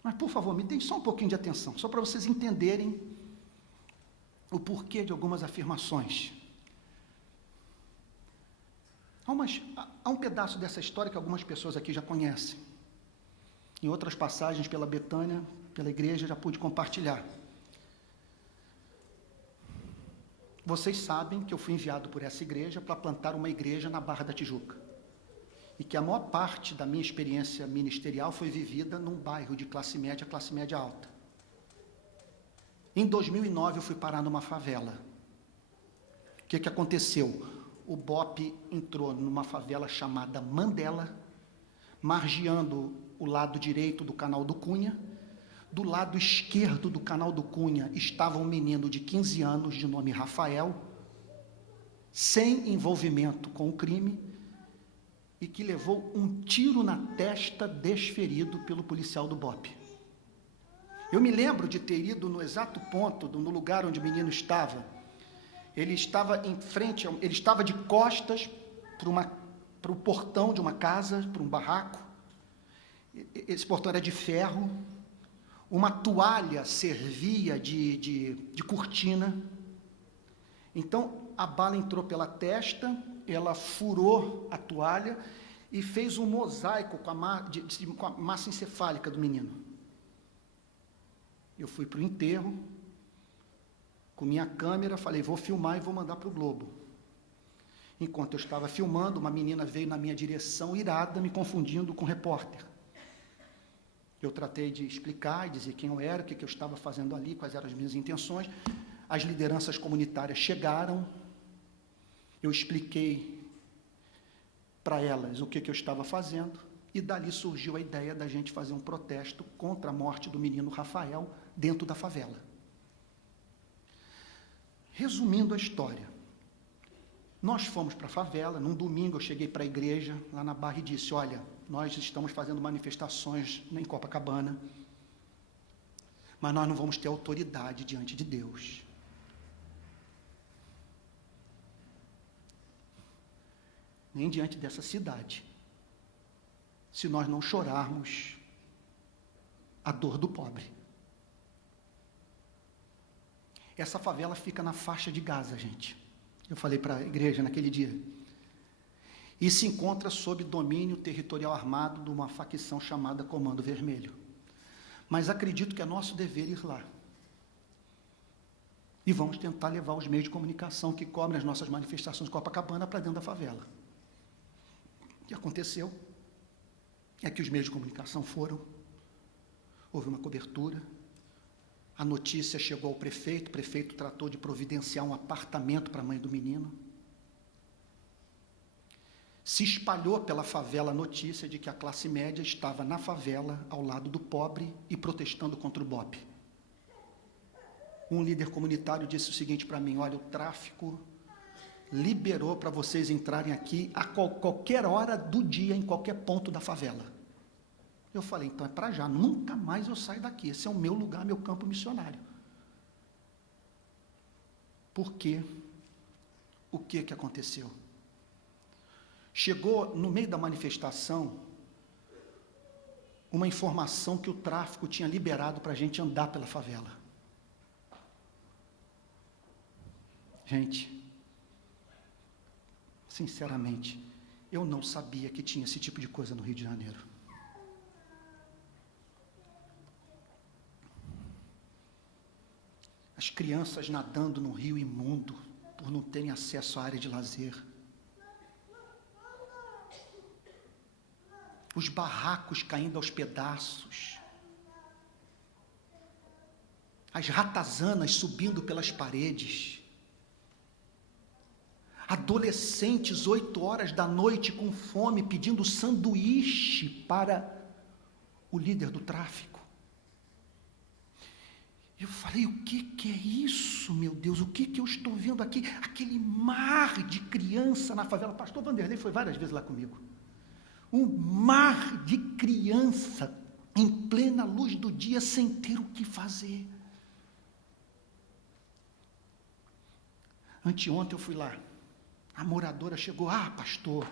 mas, por favor, me deem só um pouquinho de atenção, só para vocês entenderem o porquê de algumas afirmações. Há um pedaço dessa história que algumas pessoas aqui já conhecem. Em outras passagens pela Betânia, pela igreja, já pude compartilhar. Vocês sabem que eu fui enviado por essa igreja para plantar uma igreja na Barra da Tijuca. E que a maior parte da minha experiência ministerial foi vivida num bairro de classe média alta. Em 2009 eu fui parar numa favela. O que aconteceu? O BOPE entrou numa favela chamada Mandela, margeando o lado direito do Canal do Cunha. Do lado esquerdo do Canal do Cunha estava um menino de 15 anos, de nome Rafael, sem envolvimento com o crime, e que levou um tiro na testa desferido pelo policial do BOPE. Eu me lembro de ter ido no exato ponto, no lugar onde o menino estava. Ele estava em frente, ele estava de costas para o portão de uma casa, para um barraco. Esse portão era de ferro. Uma toalha servia de cortina. Então, a bala entrou pela testa, ela furou a toalha e fez um mosaico com a massa encefálica do menino. Eu fui para o enterro, com minha câmera, falei, vou filmar e vou mandar para o Globo. Enquanto eu estava filmando, uma menina veio na minha direção, irada, me confundindo com o repórter. Eu tratei de explicar e dizer quem eu era, o que eu estava fazendo ali, quais eram as minhas intenções. As lideranças comunitárias chegaram, eu expliquei para elas o que eu estava fazendo, e dali surgiu a ideia da gente fazer um protesto contra a morte do menino Rafael dentro da favela. Resumindo a história, nós fomos para a favela, num domingo eu cheguei para a igreja, lá na Barra, e disse, olha, nós estamos fazendo manifestações em Copacabana, mas nós não vamos ter autoridade diante de Deus. Nem diante dessa cidade, se nós não chorarmos a dor do pobre. Essa favela fica na faixa de Gaza, gente. Eu falei para a igreja naquele dia. E se encontra sob domínio territorial armado de uma facção chamada Comando Vermelho. Mas acredito que é nosso dever ir lá. E vamos tentar levar os meios de comunicação que cobrem as nossas manifestações de Copacabana para dentro da favela. O que aconteceu é que os meios de comunicação foram, houve uma cobertura, a notícia chegou ao prefeito, o prefeito tratou de providenciar um apartamento para a mãe do menino. Se espalhou pela favela a notícia de que a classe média estava na favela, ao lado do pobre e protestando contra o BOP. Um líder comunitário disse o seguinte para mim, olha, o tráfico liberou para vocês entrarem aqui a qualquer hora do dia, em qualquer ponto da favela. Eu falei, então é para já, nunca mais eu saio daqui, esse é o meu lugar, meu campo missionário. Por quê? O que aconteceu? Chegou no meio da manifestação uma informação que o tráfico tinha liberado para a gente andar pela favela. Gente, sinceramente, eu não sabia que tinha esse tipo de coisa no Rio de Janeiro. As crianças nadando no rio imundo, por não terem acesso à área de lazer. Os barracos caindo aos pedaços. As ratazanas subindo pelas paredes. Adolescentes, 8 horas da noite, com fome, pedindo sanduíche para o líder do tráfico. Eu falei, o que é isso, meu Deus? O que eu estou vendo aqui? Aquele mar de criança na favela. Pastor Vanderlei foi várias vezes lá comigo. Um mar de criança em plena luz do dia, sem ter o que fazer. Anteontem eu fui lá. A moradora chegou, pastor,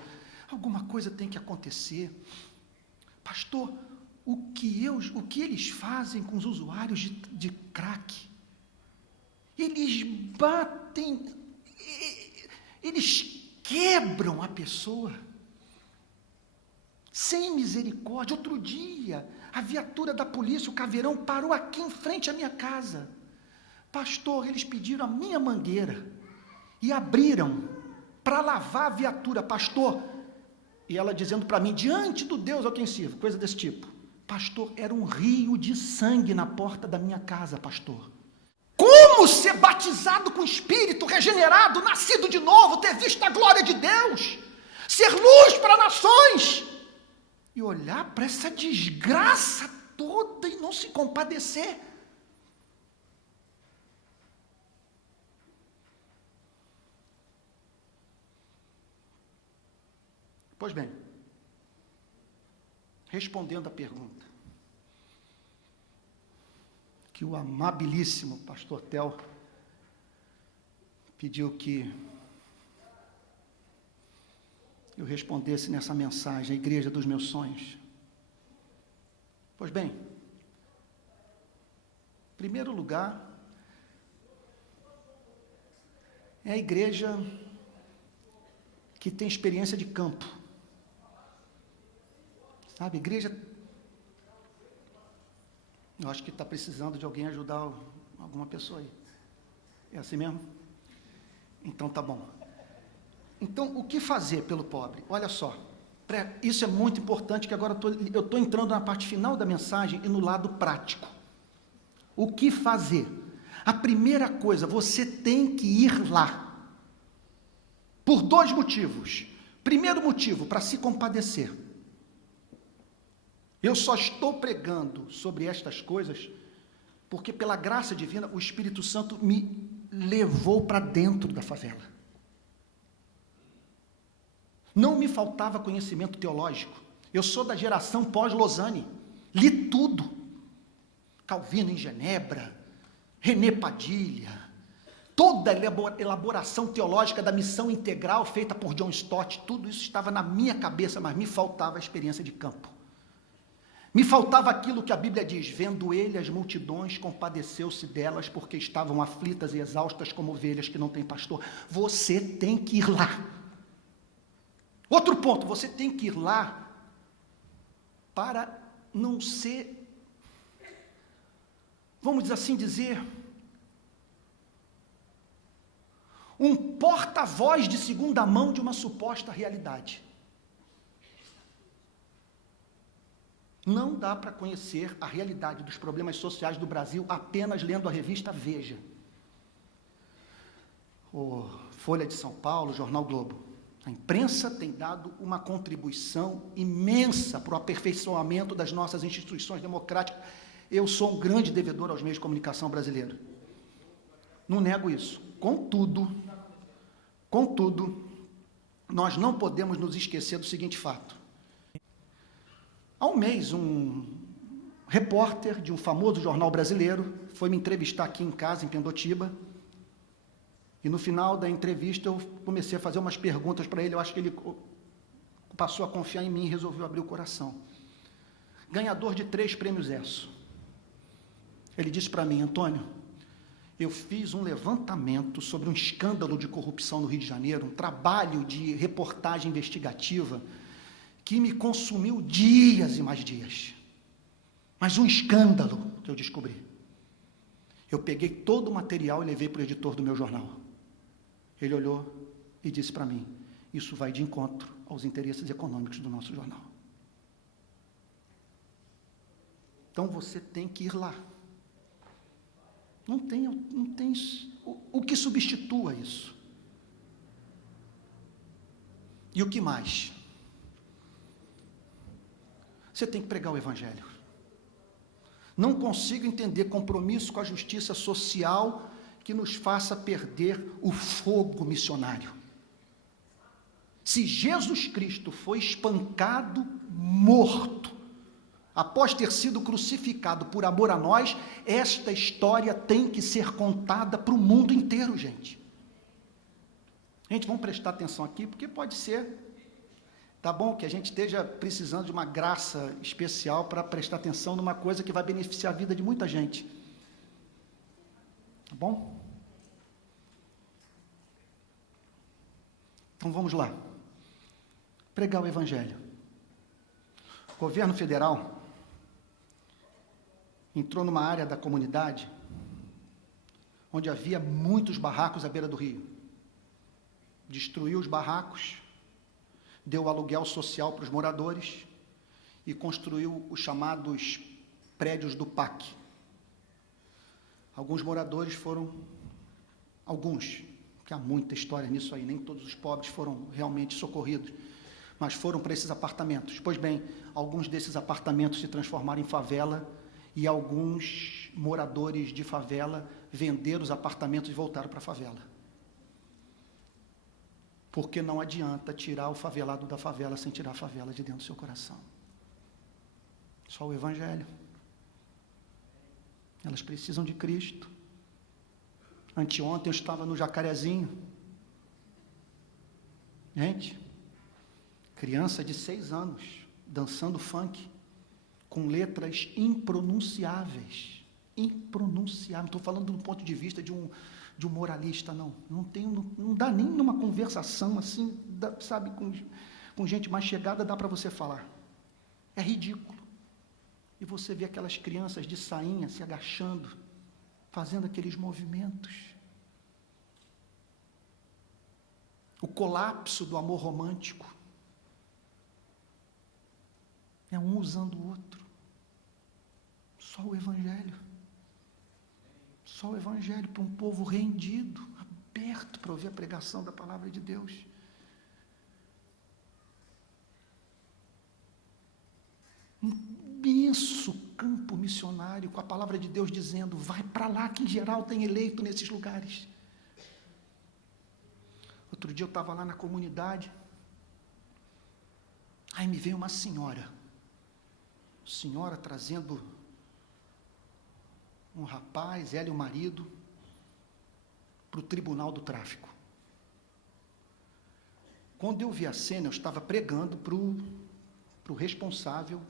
alguma coisa tem que acontecer. Pastor, o que eles fazem com os usuários de crack? Eles batem, eles quebram a pessoa, sem misericórdia. Outro dia, a viatura da polícia, o Caveirão, parou aqui em frente à minha casa. Pastor, eles pediram a minha mangueira e abriram para lavar a viatura, pastor. E ela dizendo para mim, diante do Deus ao quem sirvo, coisa desse tipo. Pastor, era um rio de sangue na porta da minha casa, pastor. Como ser batizado com o Espírito, regenerado, nascido de novo, ter visto a glória de Deus, ser luz para nações, e olhar para essa desgraça toda e não se compadecer? Pois bem, respondendo à pergunta que o amabilíssimo pastor Tel pediu que eu respondesse nessa mensagem, a igreja dos meus sonhos. Pois bem, em primeiro lugar, é a igreja que tem experiência de campo. Sabe, igreja... Eu acho que está precisando de alguém ajudar alguma pessoa aí. É assim mesmo? Então tá bom. Então, o que fazer pelo pobre? Olha só, isso é muito importante, que agora eu estou entrando na parte final da mensagem e no lado prático. O que fazer? A primeira coisa, você tem que ir lá. Por 2 motivos. Primeiro motivo, para se compadecer. Eu só estou pregando sobre estas coisas porque, pela graça divina, o Espírito Santo me levou para dentro da favela. Não me faltava conhecimento teológico. Eu sou da geração pós-Lausanne. Li tudo. Calvino em Genebra, René Padilha, toda a elaboração teológica da missão integral feita por John Stott, tudo isso estava na minha cabeça, mas me faltava a experiência de campo. Me faltava aquilo que a Bíblia diz: vendo ele as multidões, compadeceu-se delas, porque estavam aflitas e exaustas como ovelhas que não têm pastor. Você tem que ir lá. Outro ponto, você tem que ir lá para não ser, vamos assim dizer, um porta-voz de segunda mão de uma suposta realidade. Não dá para conhecer a realidade dos problemas sociais do Brasil apenas lendo a revista Veja, o Folha de São Paulo, o Jornal Globo. A imprensa tem dado uma contribuição imensa para o aperfeiçoamento das nossas instituições democráticas. Eu sou um grande devedor aos meios de comunicação brasileiros. Não nego isso. Contudo, nós não podemos nos esquecer do seguinte fato. Há um mês, um repórter de um famoso jornal brasileiro foi me entrevistar aqui em casa, em Pendotiba, e no final da entrevista eu comecei a fazer umas perguntas para ele. Eu acho que ele passou a confiar em mim e resolveu abrir o coração. Ganhador de 3 prêmios ESSO. Ele disse para mim: Antônio, eu fiz um levantamento sobre um escândalo de corrupção no Rio de Janeiro, um trabalho de reportagem investigativa que me consumiu dias e mais dias. Mas um escândalo que eu descobri. Eu peguei todo o material e levei para o editor do meu jornal. Ele olhou e disse para mim: isso vai de encontro aos interesses econômicos do nosso jornal. Então você tem que ir lá. Não tem o que substitua isso. E o que mais? Você tem que pregar o Evangelho. Não consigo entender compromisso com a justiça social que nos faça perder o fogo missionário. Se Jesus Cristo foi espancado, morto, após ter sido crucificado por amor a nós, esta história tem que ser contada para o mundo inteiro, gente. Gente, vamos prestar atenção aqui, porque pode ser... Tá bom? Que a gente esteja precisando de uma graça especial para prestar atenção numa coisa que vai beneficiar a vida de muita gente. Tá bom? Então vamos lá. Pregar o Evangelho. O governo federal entrou numa área da comunidade onde havia muitos barracos à beira do rio. Destruiu os barracos, deu aluguel social para os moradores e construiu os chamados prédios do PAC. Alguns moradores foram, que há muita história nisso aí, nem todos os pobres foram realmente socorridos, mas foram para esses apartamentos. Pois bem, alguns desses apartamentos se transformaram em favela e alguns moradores de favela venderam os apartamentos e voltaram para a favela. Porque não adianta tirar o favelado da favela sem tirar a favela de dentro do seu coração. Só o Evangelho. Elas precisam de Cristo. Anteontem eu estava no Jacarezinho. Gente, criança de 6 anos, dançando funk, com letras impronunciáveis. Impronunciáveis. Estou falando do ponto de vista de de um moralista, não. Não dá nem numa conversação assim, sabe, com gente mais chegada, dá para você falar. É ridículo. E você vê aquelas crianças de sainha se agachando, fazendo aqueles movimentos. O colapso do amor romântico. É um usando o outro. Só o Evangelho. Só o Evangelho para um povo rendido, aberto para ouvir a pregação da palavra de Deus. Um imenso campo missionário, com a palavra de Deus dizendo, vai para lá, que em geral tem eleito nesses lugares. Outro dia eu estava lá na comunidade, aí me veio uma senhora trazendo um rapaz, ela e o marido, para o tribunal do tráfico. Quando eu vi a cena, eu estava pregando para o responsável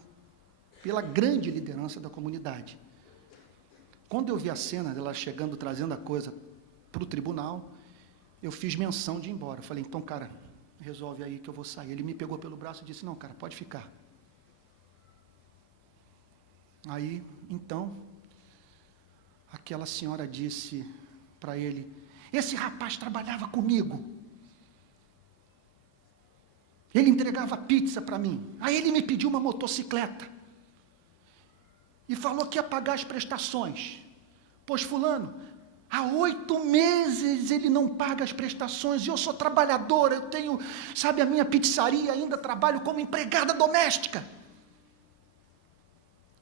pela grande liderança da comunidade. Quando eu vi a cena dela chegando, trazendo a coisa para o tribunal, eu fiz menção de ir embora. Eu falei, então, cara, resolve aí que eu vou sair. Ele me pegou pelo braço e disse, não, cara, pode ficar. Aí, então, aquela senhora disse para ele, esse rapaz trabalhava comigo. Ele entregava pizza para mim. Aí ele me pediu uma motocicleta. E falou que ia pagar as prestações. Pois fulano, há 8 meses ele não paga as prestações, e eu sou trabalhadora, eu tenho, sabe, a minha pizzaria, ainda trabalho como empregada doméstica.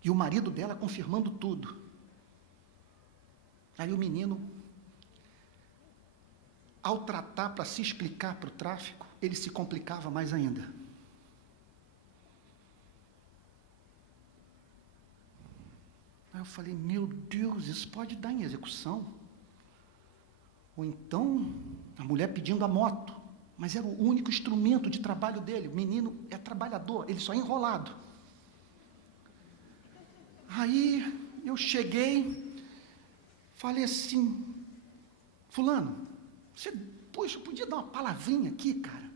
E o marido dela confirmando tudo. Aí o menino, ao tratar para se explicar para o tráfico, ele se complicava mais ainda. Aí eu falei, meu Deus, isso pode dar em execução. Ou então, a mulher pedindo a moto, mas era o único instrumento de trabalho dele. O menino é trabalhador, ele só é enrolado. Aí eu cheguei, falei assim, fulano, você, poxa, podia dar uma palavrinha aqui, cara?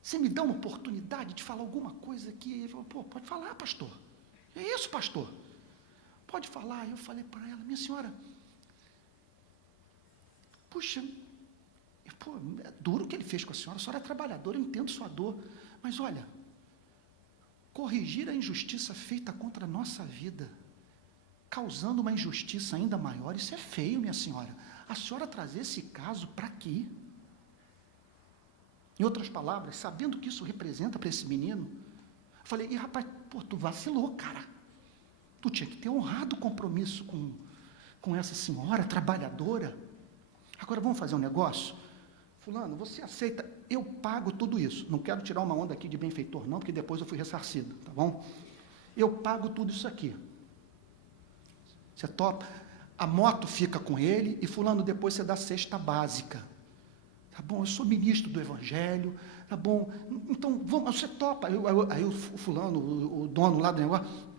Você me dá uma oportunidade de falar alguma coisa aqui? Ele falou, pô, pode falar, pastor. É isso, pastor. Pode falar. Eu falei para ela, minha senhora, puxa, pô, é duro o que ele fez com a senhora é trabalhadora, eu entendo sua dor, mas olha, corrigir a injustiça feita contra a nossa vida, causando uma injustiça ainda maior, isso é feio, minha senhora. A senhora trazer esse caso para aqui? Em outras palavras, sabendo o que isso representa para esse menino, eu falei, e rapaz, pô, tu vacilou, cara. Tu tinha que ter honrado o compromisso com essa senhora trabalhadora. Agora vamos fazer um negócio? Fulano, você aceita, eu pago tudo isso. Não quero tirar uma onda aqui de benfeitor, não, porque depois eu fui ressarcido, tá bom? Eu pago tudo isso aqui. Você topa? A moto fica com ele e fulano, depois você dá a cesta básica. Tá bom, eu sou ministro do Evangelho, tá bom, então vamos, você topa. Aí o fulano, o dono lá do negócio,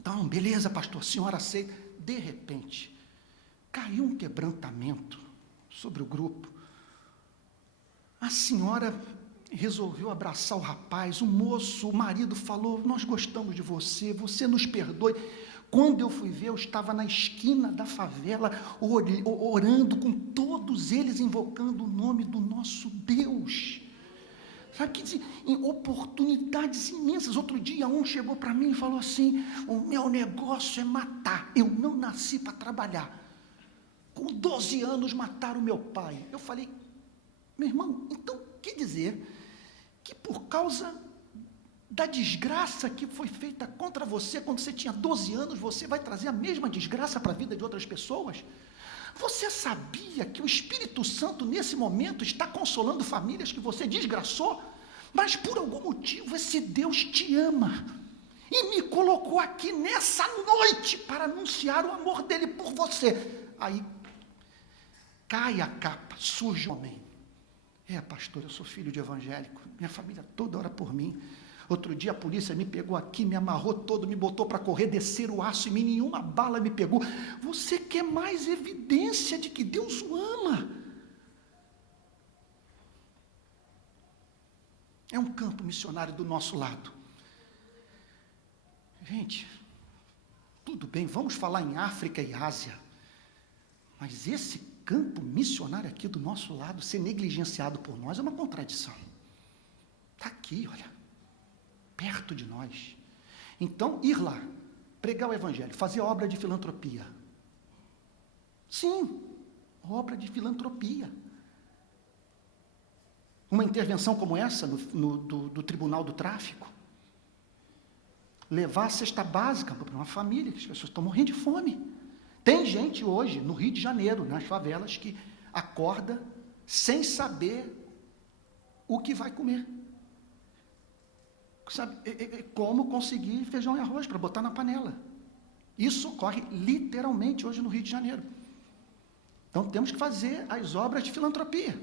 então, beleza, pastor, a senhora aceita. De repente, caiu um quebrantamento sobre o grupo. A senhora resolveu abraçar o rapaz, o moço, o marido falou, nós gostamos de você, você nos perdoe. Quando eu fui ver, eu estava na esquina da favela, orando com todos eles, invocando o nome do nosso Deus. Sabe que em oportunidades imensas. Outro dia um chegou para mim e falou assim, o meu negócio é matar, eu não nasci para trabalhar. Com 12 anos mataram meu pai. Eu falei, meu irmão, então quer dizer que por causa da desgraça que foi feita contra você quando você tinha 12 anos, você vai trazer a mesma desgraça para a vida de outras pessoas? Você sabia que o Espírito Santo, nesse momento, está consolando famílias que você desgraçou? Mas, por algum motivo, esse Deus te ama e me colocou aqui nessa noite para anunciar o amor dele por você. Aí, cai a capa, surge o homem. Pastor, eu sou filho de evangélico, minha família toda ora por mim. Outro dia a polícia me pegou aqui, me amarrou todo, me botou para correr, descer o aço em mim, nenhuma bala me pegou. Você quer mais evidência de que Deus o ama? É um campo missionário do nosso lado. Gente, tudo bem, vamos falar em África e Ásia, mas esse campo missionário aqui do nosso lado, ser negligenciado por nós, é uma contradição. Está aqui, olha, perto de nós. Então, ir lá, pregar o evangelho, fazer obra de filantropia. Sim, obra de filantropia. Uma intervenção como essa, do Tribunal do Tráfico, levar a cesta básica para uma família, que as pessoas estão morrendo de fome. Tem gente hoje, no Rio de Janeiro, nas favelas, que acorda sem saber o que vai comer. Sabe, como conseguir feijão e arroz para botar na panela. Isso ocorre literalmente hoje no Rio de Janeiro. Então temos que fazer as obras de filantropia.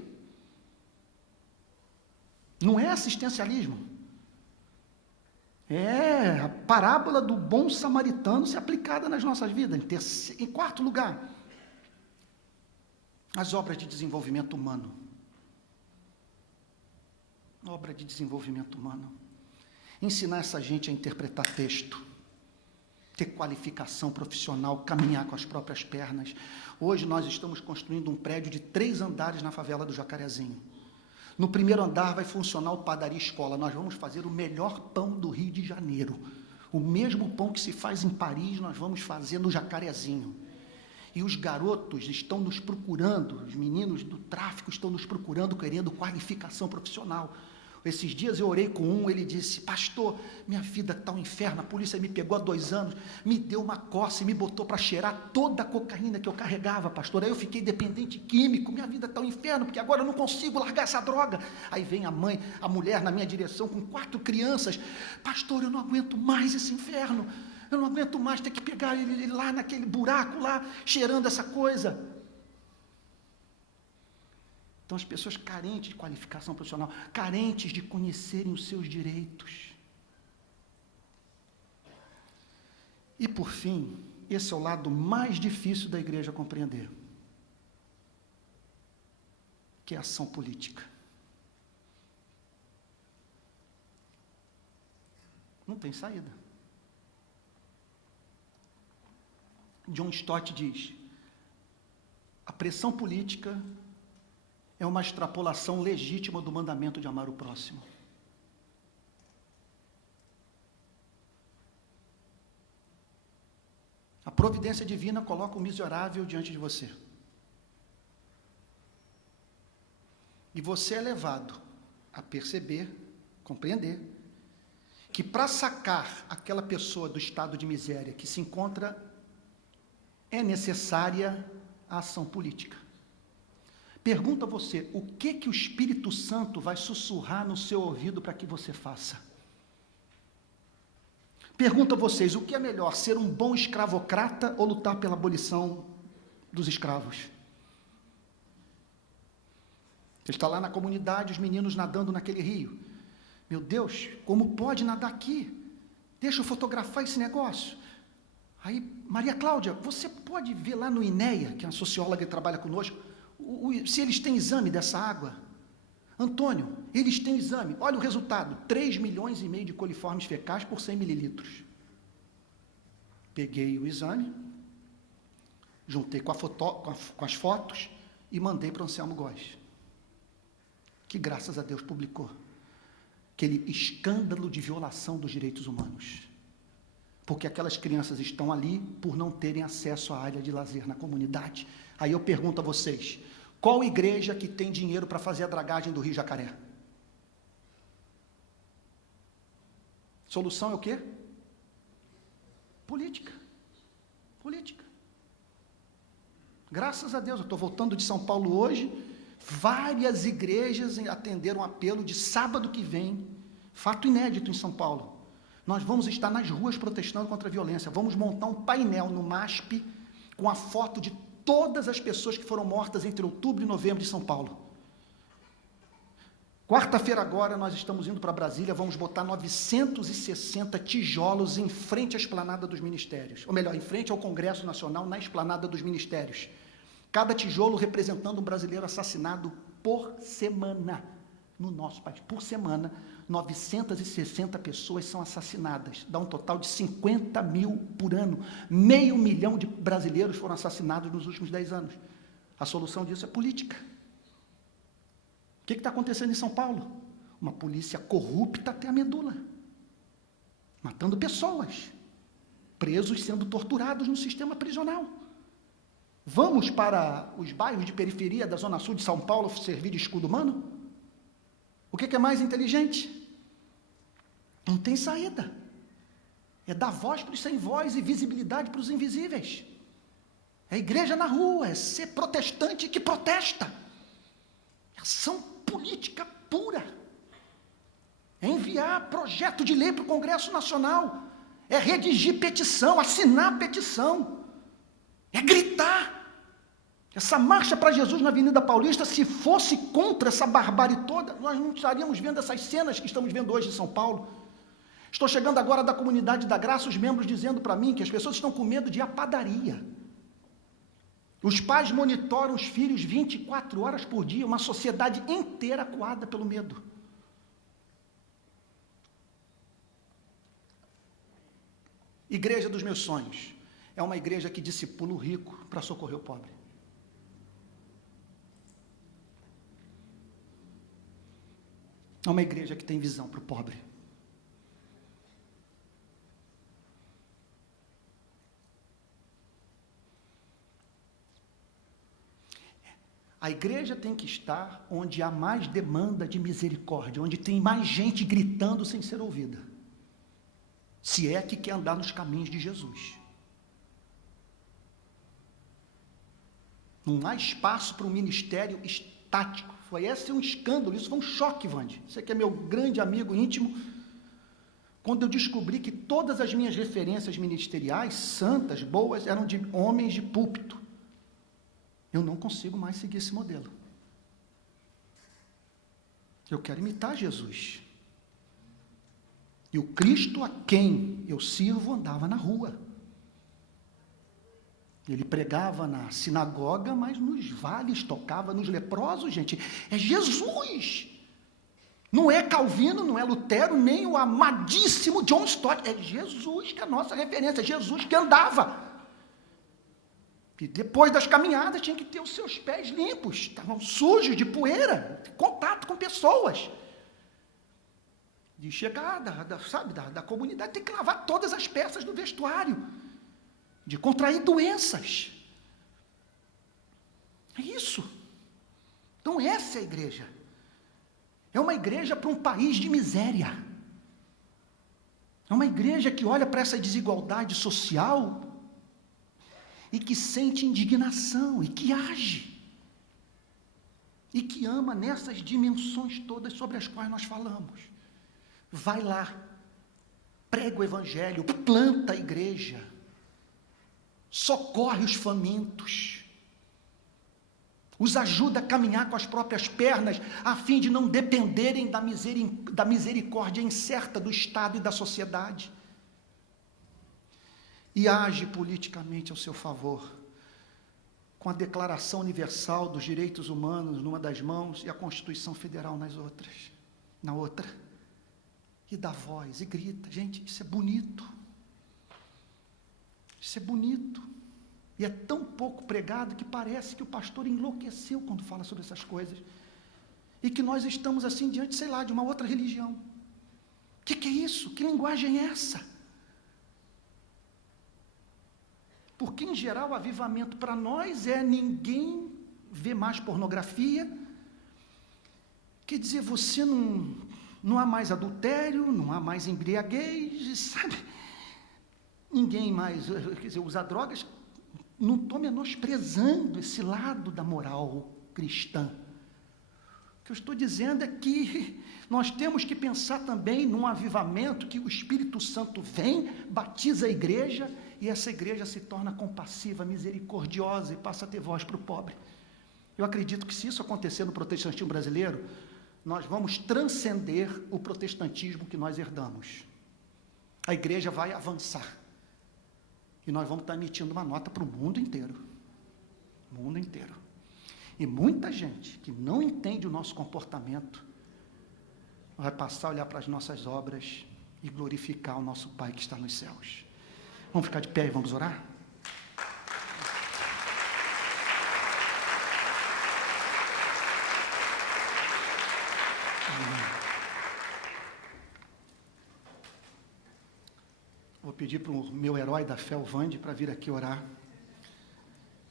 Não é assistencialismo. É a parábola do bom samaritano se aplicada nas nossas vidas. Em quarto lugar, as obras de desenvolvimento humano. Obra de desenvolvimento humano. Ensinar essa gente a interpretar texto, ter qualificação profissional, caminhar com as próprias pernas. Hoje nós estamos construindo um prédio de 3 andares na favela do Jacarezinho. No primeiro andar vai funcionar o padaria escola. Nós vamos fazer o melhor pão do Rio de Janeiro. O mesmo pão que se faz em Paris, nós vamos fazer no Jacarezinho. E os garotos estão nos procurando, os meninos do tráfico estão nos procurando, querendo qualificação profissional. Esses dias eu orei com um, ele disse: pastor, minha vida está um inferno, a polícia me pegou há 2 anos, me deu uma coça e me botou para cheirar toda a cocaína que eu carregava, pastor, aí eu fiquei dependente químico, minha vida está um inferno, porque agora eu não consigo largar essa droga. Aí vem a mãe, a mulher na minha direção com 4 crianças, pastor, eu não aguento mais esse inferno, eu não aguento mais ter que pegar ele lá naquele buraco lá, cheirando essa coisa. Então, as pessoas carentes de qualificação profissional, carentes de conhecerem os seus direitos. E, por fim, esse é o lado mais difícil da igreja compreender, que é a ação política. Não tem saída. John Stott diz: a pressão política é uma extrapolação legítima do mandamento de amar o próximo. A providência divina coloca o miserável diante de você. E você é levado a perceber, compreender, que para sacar aquela pessoa do estado de miséria que se encontra, é necessária a ação política. Pergunta a você, o que o Espírito Santo vai sussurrar no seu ouvido para que você faça? Pergunto a vocês, o que é melhor, ser um bom escravocrata ou lutar pela abolição dos escravos? Você está lá na comunidade, os meninos nadando naquele rio. Meu Deus, como pode nadar aqui? Deixa eu fotografar esse negócio. Aí, Maria Cláudia, você pode ver lá no INEA, que é uma socióloga que trabalha conosco, se eles têm exame dessa água. Antônio, eles têm exame. Olha o resultado, 3,5 milhões de coliformes fecais por 100 mililitros. Peguei o exame, juntei com as fotos e mandei para o Anselmo Góes, que graças a Deus publicou aquele escândalo de violação dos direitos humanos, porque aquelas crianças estão ali por não terem acesso à área de lazer na comunidade. Aí eu pergunto a vocês, qual igreja que tem dinheiro para fazer a dragagem do Rio Jacaré? Solução é o quê? Política. Política. Graças a Deus, eu estou voltando de São Paulo hoje, várias igrejas atenderam um apelo de sábado que vem, fato inédito em São Paulo. Nós vamos estar nas ruas protestando contra a violência, vamos montar um painel no MASP com a foto de todas as pessoas que foram mortas entre outubro e novembro de São Paulo. Quarta-feira agora nós estamos indo para Brasília, vamos botar 960 tijolos em frente à Esplanada dos Ministérios, ou melhor, em frente ao Congresso Nacional, na Esplanada dos Ministérios. Cada tijolo representando um brasileiro assassinado por semana no nosso país. Por semana, 960 pessoas são assassinadas, dá um total de 50 mil por ano. 500 mil de brasileiros foram assassinados nos últimos 10 anos. A solução disso é política. O que está acontecendo em São Paulo? Uma polícia corrupta até a medula, matando pessoas, presos sendo torturados no sistema prisional. Vamos para os bairros de periferia da Zona Sul de São Paulo servir de escudo humano? O que é mais inteligente? Não tem saída. É dar voz para os sem voz e visibilidade para os invisíveis. É a igreja na rua, é ser protestante que protesta. É ação política pura. É enviar projeto de lei para o Congresso Nacional. É redigir petição, assinar petição. É gritar. Essa marcha para Jesus na Avenida Paulista, se fosse contra essa barbárie toda, nós não estaríamos vendo essas cenas que estamos vendo hoje em São Paulo. Estou chegando agora da Comunidade da Graça, os membros dizendo para mim que as pessoas estão com medo de ir à padaria. Os pais monitoram os filhos 24 horas por dia, uma sociedade inteira acuada pelo medo. Igreja dos meus sonhos é uma igreja que discipula o rico para socorrer o pobre. É uma igreja que tem visão para o pobre. A igreja tem que estar onde há mais demanda de misericórdia, onde tem mais gente gritando sem ser ouvida. Se é que quer andar nos caminhos de Jesus. Não há espaço para um ministério estático. Foi esse um escândalo, isso foi um choque, Vande. Você que é meu grande amigo íntimo. Quando eu descobri que todas as minhas referências ministeriais, santas, boas, eram de homens de púlpito. Eu não consigo mais seguir esse modelo. Eu quero imitar Jesus. E o Cristo a quem eu sirvo andava na rua. Ele pregava na sinagoga, mas nos vales, tocava nos leprosos, gente. É Jesus. Não é Calvino, não é Lutero, nem o amadíssimo John Stott. É Jesus que é a nossa referência, é Jesus que andava. E depois das caminhadas tinha que ter os seus pés limpos, estavam sujos de poeira, contato com pessoas. De chegar da comunidade, tem que lavar todas as peças do vestuário, de contrair doenças. É isso. Então essa é a igreja. É uma igreja para um país de miséria. É uma igreja que olha para essa desigualdade social e que sente indignação, e que age, e que ama nessas dimensões todas sobre as quais nós falamos. Vai lá, prega o evangelho, planta a igreja, socorre os famintos, os ajuda a caminhar com as próprias pernas, a fim de não dependerem da misericórdia incerta do Estado e da sociedade. E age politicamente ao seu favor, com a Declaração Universal dos Direitos Humanos numa das mãos e a Constituição Federal na outra, e dá voz, e grita. Gente, isso é bonito, isso é bonito, e é tão pouco pregado que parece que o pastor enlouqueceu quando fala sobre essas coisas, e que nós estamos assim diante, sei lá, de uma outra religião. O que é isso? Que linguagem é essa? Porque, em geral, o avivamento para nós é ninguém ver mais pornografia. Quer dizer, você não há mais adultério, não há mais embriaguez, sabe? Ninguém mais, quer dizer, usa drogas. Não estou menosprezando esse lado da moral cristã. O que eu estou dizendo é que nós temos que pensar também num avivamento que o Espírito Santo vem, batiza a igreja, e essa igreja se torna compassiva, misericordiosa e passa a ter voz para o pobre. Eu acredito que se isso acontecer no protestantismo brasileiro, nós vamos transcender o protestantismo que nós herdamos. A igreja vai avançar. E nós vamos estar emitindo uma nota para o mundo inteiro. Mundo inteiro. E muita gente que não entende o nosso comportamento vai passar a olhar para as nossas obras e glorificar o nosso Pai que está nos céus. Vamos ficar de pé e vamos orar? Vou pedir para o meu herói da fé, o Vande, para vir aqui orar.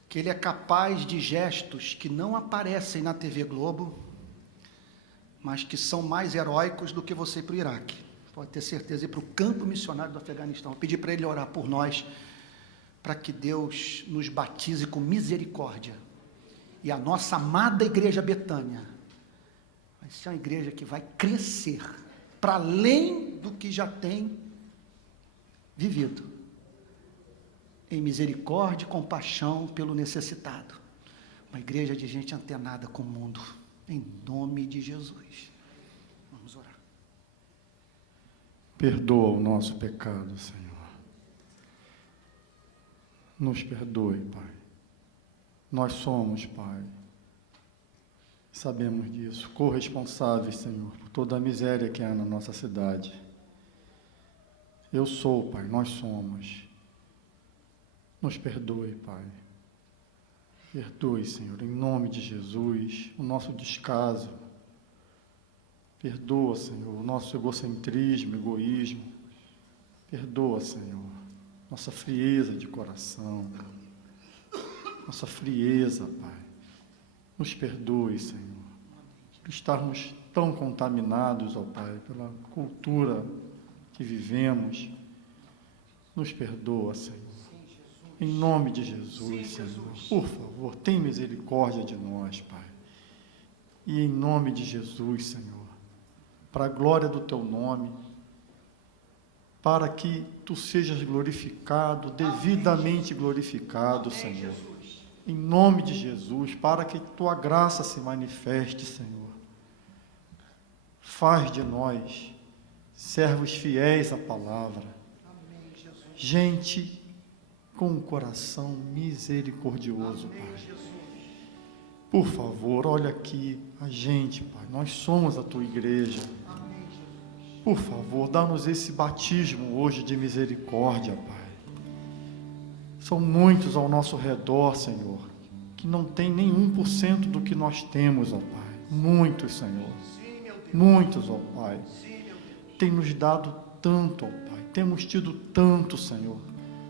Que ele é capaz de gestos que não aparecem na TV Globo, mas que são mais heróicos do que você ir para o Iraque. Pode ter certeza, ir para o campo missionário do Afeganistão. Vou pedir para ele orar por nós, para que Deus nos batize com misericórdia. E a nossa amada igreja Betânia vai ser uma igreja que vai crescer para além do que já tem vivido, em misericórdia e compaixão pelo necessitado. Uma igreja de gente antenada com o mundo, em nome de Jesus. Vamos orar. Perdoa o nosso pecado, Senhor. Nos perdoe, Pai. Nós somos, Pai. Sabemos disso, corresponsáveis, Senhor, por toda a miséria que há na nossa cidade. Eu sou, Pai, nós somos. Nos perdoe, Pai. Perdoe, Senhor, em nome de Jesus, o nosso descaso. Perdoa, Senhor, o nosso egocentrismo, egoísmo. Perdoa, Senhor, nossa frieza de coração. Nossa frieza, Pai. Nos perdoe, Senhor, por estarmos tão contaminados, ó Pai, pela cultura que vivemos. Nos perdoa, Senhor. Em nome de Jesus, Senhor. Por favor, tem misericórdia de nós, Pai. E em nome de Jesus, Senhor, para a glória do Teu nome, para que Tu sejas glorificado, devidamente glorificado, Senhor. Em nome de Jesus, para que Tua graça se manifeste, Senhor. Faz de nós servos fiéis à palavra, gente com um coração misericordioso, Pai. Por favor, olha aqui a gente, Pai, nós somos a Tua igreja. Por favor, dá-nos esse batismo hoje de misericórdia, Pai. São muitos ao nosso redor, Senhor, que não tem nem 1% do que nós temos, ó Pai. Muitos, Senhor. Muitos, ó Pai. Tem nos dado tanto, ó Pai. Temos tido tanto, Senhor.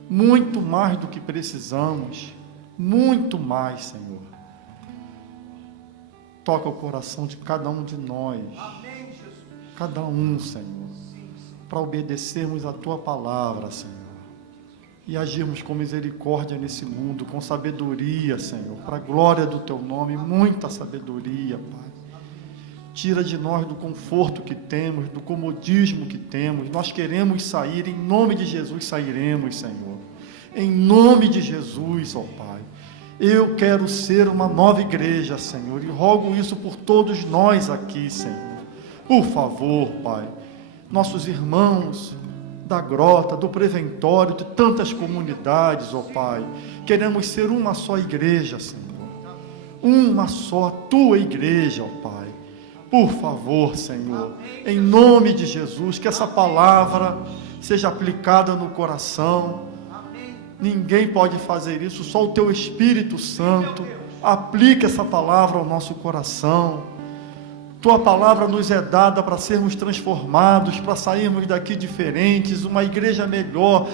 Muito mais do que precisamos. Muito mais, Senhor. Toca o coração de cada um de nós. Cada um, Senhor. Para obedecermos a Tua palavra, Senhor. E agirmos com misericórdia nesse mundo, com sabedoria, Senhor. Para a glória do Teu nome, muita sabedoria, Pai. Tira de nós do conforto que temos, do comodismo que temos. Nós queremos sair, em nome de Jesus sairemos, Senhor. Em nome de Jesus, ó Pai. Eu quero ser uma nova igreja, Senhor, e rogo isso por todos nós aqui, Senhor. Por favor, Pai, nossos irmãos da Grota, do Preventório, de tantas comunidades, ó Pai, queremos ser uma só igreja, Senhor. Uma só Tua igreja, ó Pai. Por favor, Senhor, em nome de Jesus, que essa palavra seja aplicada no coração. Ninguém pode fazer isso, só o Teu Espírito Santo. Aplique essa palavra ao nosso coração. Tua palavra nos é dada para sermos transformados, para sairmos daqui diferentes, uma igreja melhor,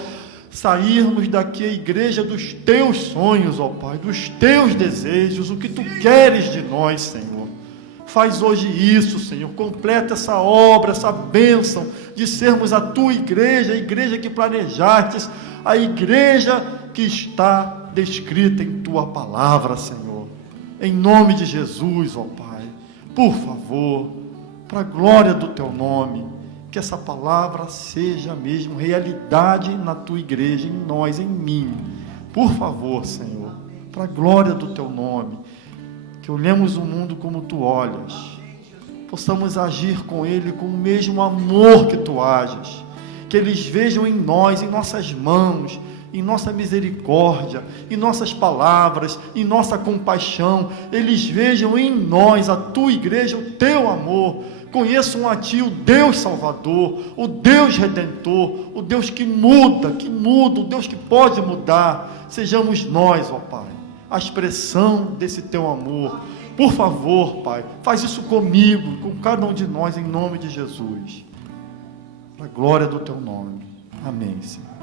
sairmos daqui a igreja dos Teus sonhos, ó Pai, dos Teus desejos, o que Tu queres de nós, Senhor. Faz hoje isso, Senhor, completa essa obra, essa bênção de sermos a Tua igreja, a igreja que planejastes, a igreja que está descrita em Tua palavra, Senhor. Em nome de Jesus, ó Pai, por favor, para a glória do Teu nome, que essa palavra seja mesmo realidade na Tua igreja, em nós, em mim. Por favor, Senhor, para a glória do Teu nome, que olhemos o mundo como Tu olhas, possamos agir com Ele com o mesmo amor que Tu ages, que eles vejam em nós, em nossas mãos, em nossa misericórdia, em nossas palavras, em nossa compaixão, eles vejam em nós, a Tua igreja, o Teu amor, conheçam a Ti, o Deus Salvador, o Deus Redentor, o Deus que muda, o Deus que pode mudar. Sejamos nós, ó Pai, a expressão desse Teu amor. Por favor, Pai, faz isso comigo, com cada um de nós, em nome de Jesus, para a glória do Teu nome. Amém, Senhor.